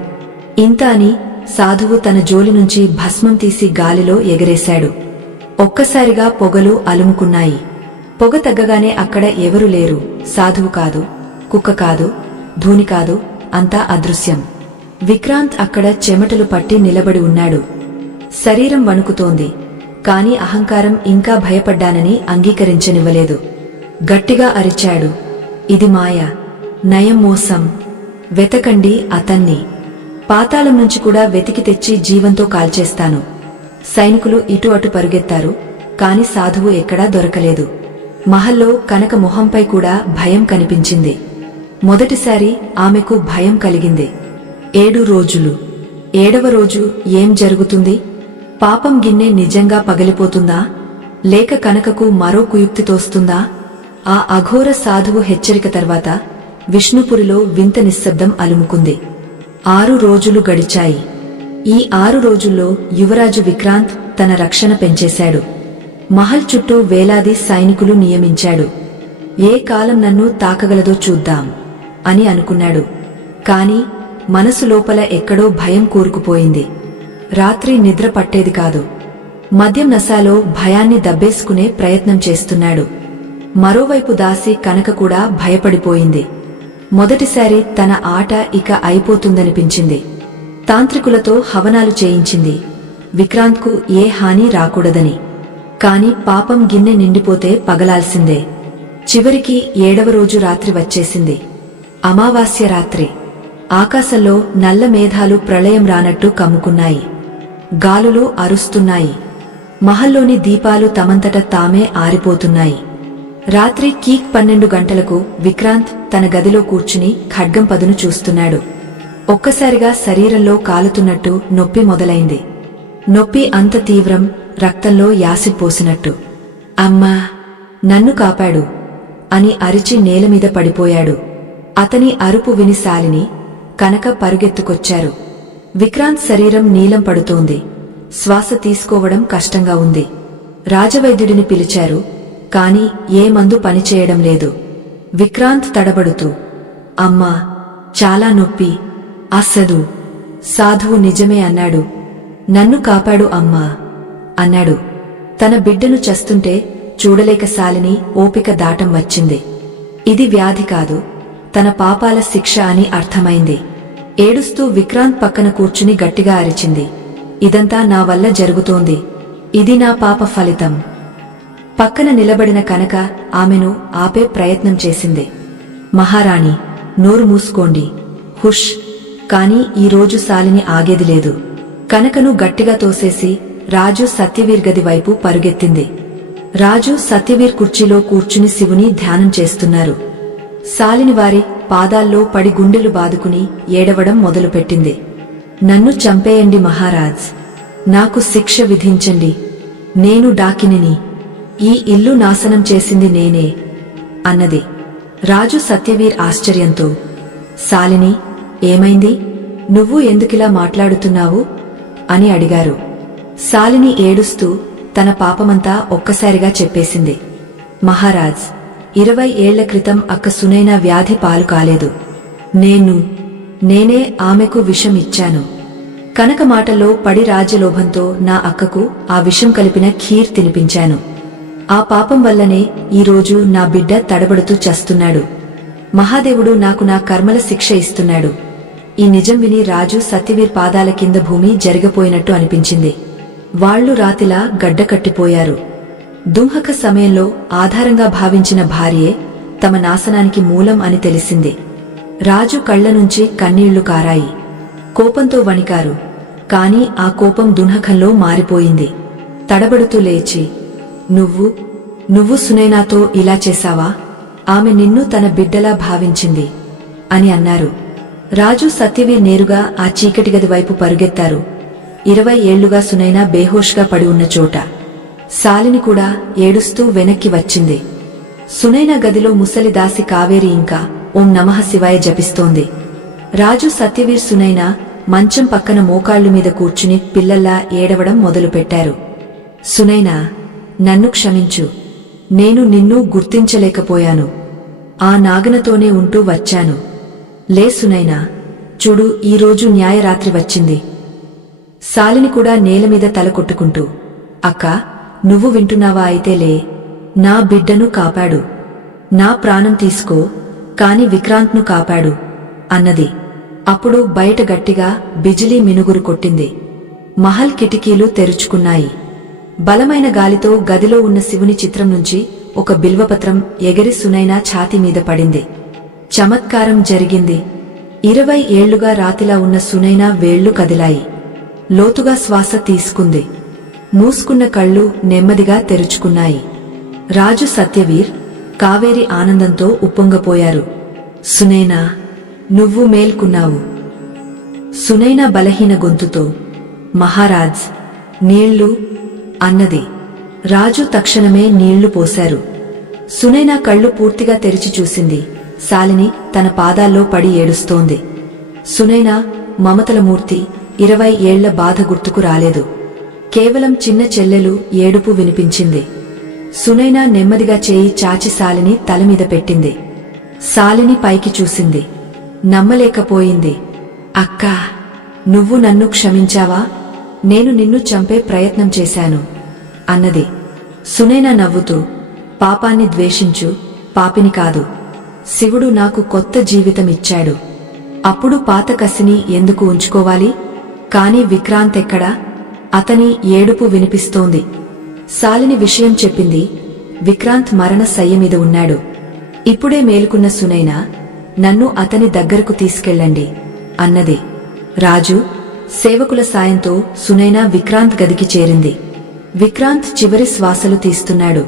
ఇంత అని సాధువు తన జోలి నుంచి భస్మం తీసి గాలిలో ఎగరేశాడు. ఒక్కసారిగా పొగలు అలుముకున్నాయి. పొగ తగ్గగానే అక్కడ ఎవరూ లేరు. సాధువు కాదు, కుక్క కాదు, ధూని కాదు, అంతా అదృశ్యం. విక్రాంత్ అక్కడ చెమటలు పట్టి నిలబడి ఉన్నాడు. శరీరం వణుకుతోంది. కాని అహంకారం ఇంకా భయపడ్డానని అంగీకరించనివ్వలేదు. గట్టిగా అరిచాడు. ఇది మాయ, నయం మోసం. వెతకండి అతన్ని. పాతాళం నుంచి కూడా వెతికి తెచ్చి జీవంతో కాల్చేస్తాను. సైనికులు ఇటు అటు పరుగెత్తారు, కాని సాధువు ఎక్కడా దొరకలేదు. మహల్లో కనక మొహంపై కూడా భయం కనిపించింది. మొదటిసారి ఆమెకు భయం కలిగింది. 7 రోజులు. 7వ రోజు ఏం జరుగుతుంది? పాపం గిన్నె నిజంగా పగిలిపోతుందా, లేక కనకకు మరో కుయుక్తి తోస్తుందా? ఆ అఘోర సాధువు హెచ్చరిక తర్వాత విష్ణుపురిలో వింత నిశ్శబ్దం అలుముకుంది. 6 రోజులు గడిచాయి. ఈ 6 రోజుల్లో యువరాజు విక్రాంత్ తన రక్షణ పెంచేశాడు. మహల్ చుట్టూ వేలాది సైనికులు నియమించాడు. ఏ కాలం నన్ను తాకగలదో చూద్దాం అని అనుకున్నాడు. కాని మనసు లోపల ఎక్కడో భయం కూరుకుపోయింది. రాత్రి నిద్ర పట్టేది కాదు. మద్యం నశాలో భయాన్ని దబ్బేసుకునే ప్రయత్నం చేస్తున్నాడు. మరోవైపు దాసి కనక కూడా భయపడిపోయింది. మొదటిసారి తన ఆట ఇక అయిపోతుందనిపించింది. తాంత్రికులతో హవనాలు చేయించింది, విక్రాంత్కు ఏ హాని రాకూడదని. కాని పాపం గిన్నె నిండిపోతే పగలాల్సిందే. చివరికి 7వ రోజు రాత్రి వచ్చేసింది. అమావాస్య రాత్రి. ఆకాశంలో నల్ల మేఘాలు ప్రళయం రానట్టు కమ్ముకున్నాయి. గాలులు అరుస్తున్నాయి. మహల్లోని దీపాలు తమంతట తామే ఆరిపోతున్నాయి. రాత్రి కీక్ 12 గంటలకు విక్రాంత్ తన గదిలో కూర్చుని ఖడ్గం పదును చూస్తున్నాడు. ఒక్కసారిగా శరీరంలో కాలుతున్నట్టు నొప్పి మొదలైంది. నొప్పి అంత తీవ్రం, రక్తంలో యాసిడ్ పోసినట్టు. అమ్మా, నన్ను కాపాడు అని అరిచి నేలమీద పడిపోయాడు. అతని అరుపు విని శాలిని, కనక పరుగెత్తుకొచ్చారు. విక్రాంత్ శరీరం నీలం పడుతోంది. శ్వాస తీసుకోవడం కష్టంగా ఉంది. రాజవైద్యుడిని పిలిచారు, కాని ఏ మందు పనిచేయడం లేదు. విక్రాంత్ తడబడుతూ, అమ్మా, చాలా నొప్పి. అస్సదు. సాధువు నిజమే అన్నాడు. నన్ను కాపాడు అమ్మా అన్నాడు. తన బిడ్డను చస్తుంటే చూడలేక శాలిని ఓపిక దాటం వచ్చింది. ఇది వ్యాధి కాదు, తన పాపాల శిక్ష అని అర్థమైంది. ఏడుస్తూ విక్రాంత్ పక్కన కూర్చుని గట్టిగా అరిచింది, ఇదంతా నా వల్ల జరుగుతోంది. ఇది నా పాప ఫలితం. పక్కన నిలబడిన కనక ఆమెను ఆపే ప్రయత్నం చేసింది. మహారాణి, నోరు మూసుకోండి. హుష్. కాని ఈరోజు శాలిని ఆగేది లేదు. కనకను గట్టిగా తోసేసి రాజు సత్యవీర్ గది వైపు పరుగెత్తింది. రాజు సత్యవీర్ కుర్చీలో కూర్చుని శివుని ధ్యానం చేస్తున్నారు. శాలిని వారి పాదాల్లో పడి గుండెలు బాదుకుని ఏడవడం మొదలుపెట్టింది. నన్ను చంపేయండి మహారాజ్, నాకు శిక్ష విధించండి. నేను డాకినిని. ఈ ఇల్లు నాశనం చేసింది నేనే అన్నది. రాజు సత్యవీర్ ఆశ్చర్యంతో, శాలిని, ఏమైంది? నువ్వు ఎందుకిలా మాట్లాడుతున్నావు అని అడిగారు. శాలిని ఏడుస్తూ తన పాపమంతా ఒక్కసారిగా చెప్పేసింది. మహారాజ్, 20 ఏళ్ల క్రితం అక్క సునైనా వ్యాధి పాలు కాలేదు. నేనే ఆమెకు విషం ఇచ్చాను. కనక మాటల్లో పడి రాజ్యలోభంతో నా అక్కకు ఆ విషం కలిపిన ఖీర్ తినిపించాను. ఆ పాపం వల్లనే ఈరోజు నా బిడ్డ తడబడుతూ చస్తున్నాడు. మహాదేవుడు నాకు నా కర్మల శిక్ష ఇస్తున్నాడు. ఈ నిజం విని రాజు సత్యవీర్ పాదాల కింద భూమి జరిగపోయినట్టు అనిపించింది. వాళ్లు రాతిలా గడ్డకట్టిపోయారు. దుంహక సమయంలో ఆధారంగా భావించిన భార్యే తమ నాశనానికి మూలం అని తెలిసింది. రాజు కళ్లనుంచి కన్నీళ్లు కారాయి. కోపంతో వణికారు. కాని ఆ కోపం దుంహకంలో మారిపోయింది. తడబడుతూ లేచి, నువ్వు సునైనాతో ఇలా చేశావా? ఆమె నిన్ను తన బిడ్డలా భావించింది అని అన్నారు. రాజు సత్యవీర్ నేరుగా ఆ చీకటి గది వైపు పరుగెత్తారు. 20 ఏళ్లుగా సునైనా బేహోష్గా పడి ఉన్న చోట. శాలిని కూడా ఏడుస్తూ వెనక్కి వచ్చింది. సునైనా గదిలో ముసలి దాసి కావేరి ఇంకా ఓం నమః శివాయ జపిస్తోంది. రాజు సత్యవీర్ సునైనా మంచం పక్కన మోకాళ్లు మీద కూర్చుని పిల్లల్లా ఏడవడం మొదలుపెట్టారు. సునైనా, నన్ను క్షమించు. నేను నిన్ను గుర్తించలేకపోయాను. ఆ నాగనతోనే ఉంటూ వచ్చాను. లే సునైనా, చూడు, ఈరోజు న్యాయరాత్రి వచ్చింది. శాలిని కూడా నేలమీద తల కొట్టుకుంటూ, అక్కా, నువ్వు వింటున్నావా? అయితే లే, నా బిడ్డను కాపాడు. నా ప్రాణం తీసుకో, కాని విక్రాంత్ను కాపాడు అన్నది. అప్పుడు బయట గట్టిగా బిజిలీ మినుగురు కొట్టింది. మహల్ కిటికీలు తెరుచుకున్నాయి. బలమైన గాలితో గదిలో ఉన్న శివుని చిత్రం నుంచి ఒక బిల్వపత్రం ఎగిరి సునైనా ఛాతీ మీద పడింది. చమత్కారం జరిగింది. 20 ఏళ్లుగా రాతిలా ఉన్న సునైనా వేళ్లు కదిలాయి. లోతుగా శ్వాస తీసుకుంది. మూసుకున్న కళ్ళు నెమ్మదిగా తెరుచుకున్నాయి. రాజు సత్యవీర్, కావేరి ఆనందంతో ఉప్పొంగపోయారు. సునైనా, నువ్వు మేల్కున్నావు. సునైనా బలహీన గొంతుతో, మహారాజ్, నీళ్లు అన్నది. రాజు తక్షణమే నీళ్లు పోశారు. సునైనా కళ్ళు పూర్తిగా తెరిచి చూసింది. శాలిని తన పాదాల్లో పడి ఏడుస్తోంది. సునైనా మమతల మూర్తి. 20 ఏళ్ల బాధ గుర్తుకు రాలేదు. కేవలం చిన్న చెల్లెలు ఏడుపు వినిపించింది. సునైనా నెమ్మదిగా చేయి చాచి శాలిని తలమీద పెట్టింది. శాలిని పైకి చూసింది. నమ్మలేకపోయింది. అక్కా, నువ్వు నన్ను క్షమించావా? నేను నిన్ను చంపే ప్రయత్నం చేశాను అన్నది. సునైనా నవ్వుతూ, పాపాన్ని ద్వేషించు, పాపిని కాదు. శివుడు నాకు కొత్త జీవితమిచ్చాడు. అప్పుడు పాత కసిని ఎందుకు ఉంచుకోవాలి? కాని విక్రాంత్ ఎక్కడా? అతని ఏడుపు వినిపిస్తోంది. శాలిని విషయం చెప్పింది. విక్రాంత్ మరణ శయ్యమీద ఉన్నాడు. ఇప్పుడే మేలుకున్న సునైనా, నన్ను అతని దగ్గరకు తీసుకెళ్ళండి అన్నది. రాజు, సేవకుల సాయంతో సునైనా విక్రాంత్ గదికి చేరింది. విక్రాంత్ చివరి శ్వాసలు తీస్తున్నాడు.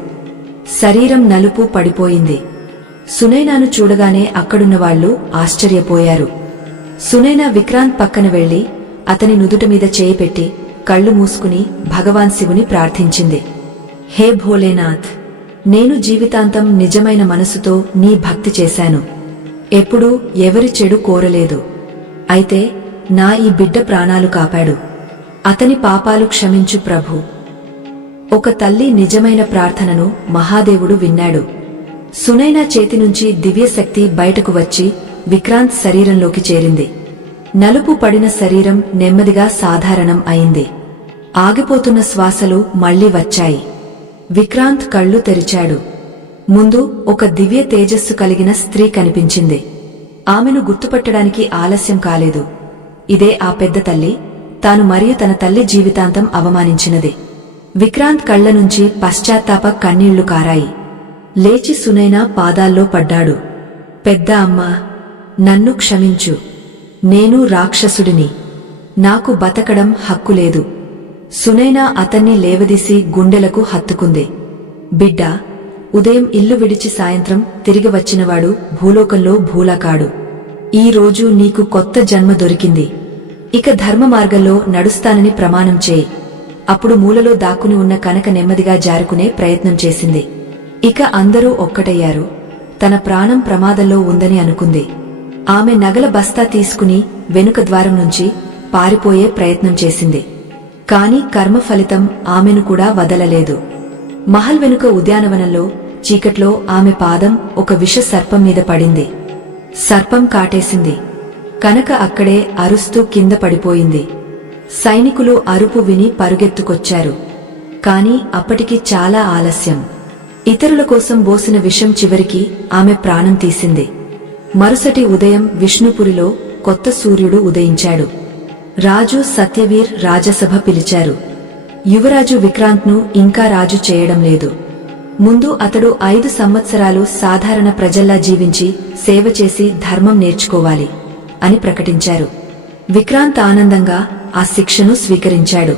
శరీరం నలుపు పడిపోయింది. సునైనాను చూడగానే అక్కడున్నవాళ్లు ఆశ్చర్యపోయారు. సునైనా విక్రాంత్ పక్కన వెళ్లి అతని నుదుట మీద చేయి పెట్టి కళ్ళు మూసుకుని భగవాన్ శివుని ప్రార్థించింది. హే భోలేనాథ్, నేను జీవితాంతం నిజమైన మనసుతో నీ భక్తి చేశాను. ఎప్పుడూ ఎవరి చెడు కోరలేదు. అయితే నా ఈ బిడ్డ ప్రాణాలు కాపాడు. అతని పాపాలు క్షమించు ప్రభు. ఒక తల్లి నిజమైన ప్రార్థనను మహాదేవుడు విన్నాడు. సునైనా చేతి నుంచి దివ్యశక్తి బయటకు వచ్చి విక్రాంత్ శరీరంలోకి చేరింది. నలుపు పడిన శరీరం నెమ్మదిగా సాధారణం అయింది. ఆగిపోతున్న శ్వాసలు మళ్లీ వచ్చాయి. విక్రాంత్ కళ్ళు తెరిచాడు. ముందు ఒక దివ్య తేజస్సు కలిగిన స్త్రీ కనిపించింది. ఆమెను గుర్తుపట్టడానికి ఆలస్యం కాలేదు. ఇదే ఆ పెద్ద తల్లి, తాను మరియు తన తల్లి జీవితాంతం అవమానించినది. విక్రాంత్ కళ్ల నుంచి పశ్చాత్తాప కన్నీళ్లు కారాయి. లేచి సునైనా పాదాల్లో పడ్డాడు. పెద్ద అమ్మ, నన్ను క్షమించు. నేను రాక్షసుడిని. నాకు బతకడం హక్కులేదు. సునైనా అతన్ని లేవదీసి గుండెలకు హత్తుకుంది. బిడ్డా, ఉదయం ఇల్లు విడిచి సాయంత్రం తిరిగి వచ్చినవాడు భూలోకంలో భూలాకాడు. ఈ రోజు నీకు కొత్త జన్మ దొరికింది. ఇక ధర్మ మార్గంలో నడుస్తానని ప్రమాణం చేయి. అప్పుడు మూలలో దాక్కుని ఉన్న కనక నెమ్మదిగా జారుకునే ప్రయత్నం చేసింది. ఇక అందరూ ఒక్కటయ్యారు. తన ప్రాణం ప్రమాదంలో ఉందని అనుకుంది. ఆమె నగల బస్తా తీసుకుని వెనుక ద్వారం నుంచి పారిపోయే ప్రయత్నం చేసింది. కాని కర్మ ఫలితం ఆమెను కూడా వదలలేదు. మహల్ వెనుక ఉద్యానవనంలో చీకట్లో ఆమె పాదం ఒక విష సర్పం మీద పడింది. సర్పం కాటేసింది. కనక అక్కడే అరుస్తూ కింద పడిపోయింది. సైనికులు అరుపు విని పరుగెత్తుకొచ్చారు. కాని అప్పటికి చాలా ఆలస్యం. ఇతరుల కోసం బోసిన విషం చివరికి ఆమె ప్రాణం తీసింది. మరుసటి ఉదయం విష్ణుపురిలో కొత్త సూర్యుడు ఉదయించాడు. రాజు సత్యవీర్ రాజసభ పిలిచారు. యువరాజు విక్రాంత్ను ఇంకా రాజు చేయడం లేదు. ముందు అతడు 5 సంవత్సరాలు సాధారణ ప్రజల్లా జీవించి సేవ చేసి ధర్మం నేర్చుకోవాలి అని ప్రకటించారు. విక్రాంత్ ఆనందంగా ఆ శిక్షను స్వీకరించాడు.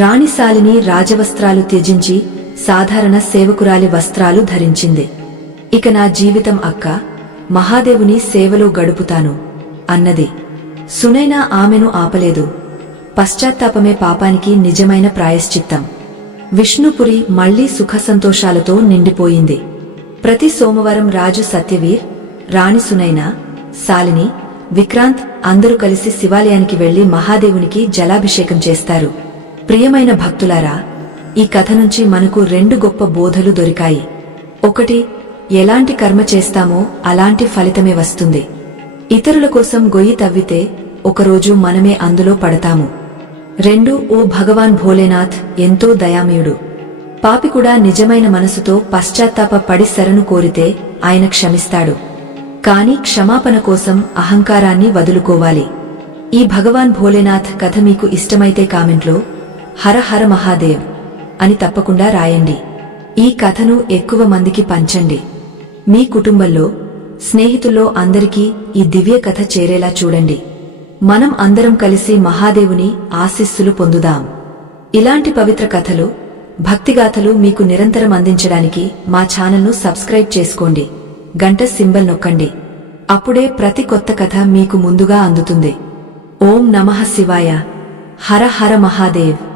రాణి శాలిని రాజవస్త్రాలు త్యజించి సాధారణ సేవకురాలి వస్త్రాలు ధరించింది. ఇక నా జీవితం అక్క, మహాదేవుని సేవలో గడుపుతాను అన్నది. సునైనా ఆమెను ఆపలేదు. పశ్చాత్తాపమే పాపానికి నిజమైన ప్రాయశ్చిత్తం. విష్ణుపురి మళ్లీ సుఖసంతోషాలతో నిండిపోయింది. ప్రతి సోమవారం రాజు సత్యవీర్, రాణి సునైనా, శాలిని, విక్రాంత్ అందరూ కలిసి శివాలయానికి వెళ్లి మహాదేవునికి జలాభిషేకం చేస్తారు. ప్రియమైన భక్తులారా, ఈ కథ నుంచి మనకు 2 గొప్ప బోధలు దొరికాయి. 1, ఎలాంటి కర్మ చేస్తామో అలాంటి ఫలితమే వస్తుంది. ఇతరుల కోసం గొయ్యి తవ్వితే ఒకరోజు మనమే అందులో పడతాము. 2, ఓ భగవాన్ భోలేనాథ్ ఎంతో దయామయుడు. పాపి కూడా నిజమైన మనసుతో పశ్చాత్తాప పడి శరణు కోరితే ఆయన క్షమిస్తాడు. కాని క్షమాపణ కోసం అహంకారాన్ని వదులుకోవాలి. ఈ భగవాన్ భోలేనాథ్ కథ మీకు ఇష్టమైతే కామెంట్లో హర హర మహాదేవ్ అని తప్పకుండా రాయండి. ఈ కథను ఎక్కువ మందికి పంచండి. మీ కుటుంబంలో, స్నేహితుల్లో అందరికీ ఈ దివ్య కథ చేరేలా చూడండి. మనం అందరం కలిసి మహాదేవుని ఆశీస్సులు పొందుదాం. ఇలాంటి పవిత్ర కథలు, భక్తిగాథలు మీకు నిరంతరం అందించడానికి మా ఛానల్ను సబ్స్క్రైబ్ చేసుకోండి. గంట సింబల్ నొక్కండి. అప్పుడే ప్రతి కొత్త కథ మీకు ముందుగా అందుతుంది. ఓం నమః శివాయ. హర హర మహాదేవ్.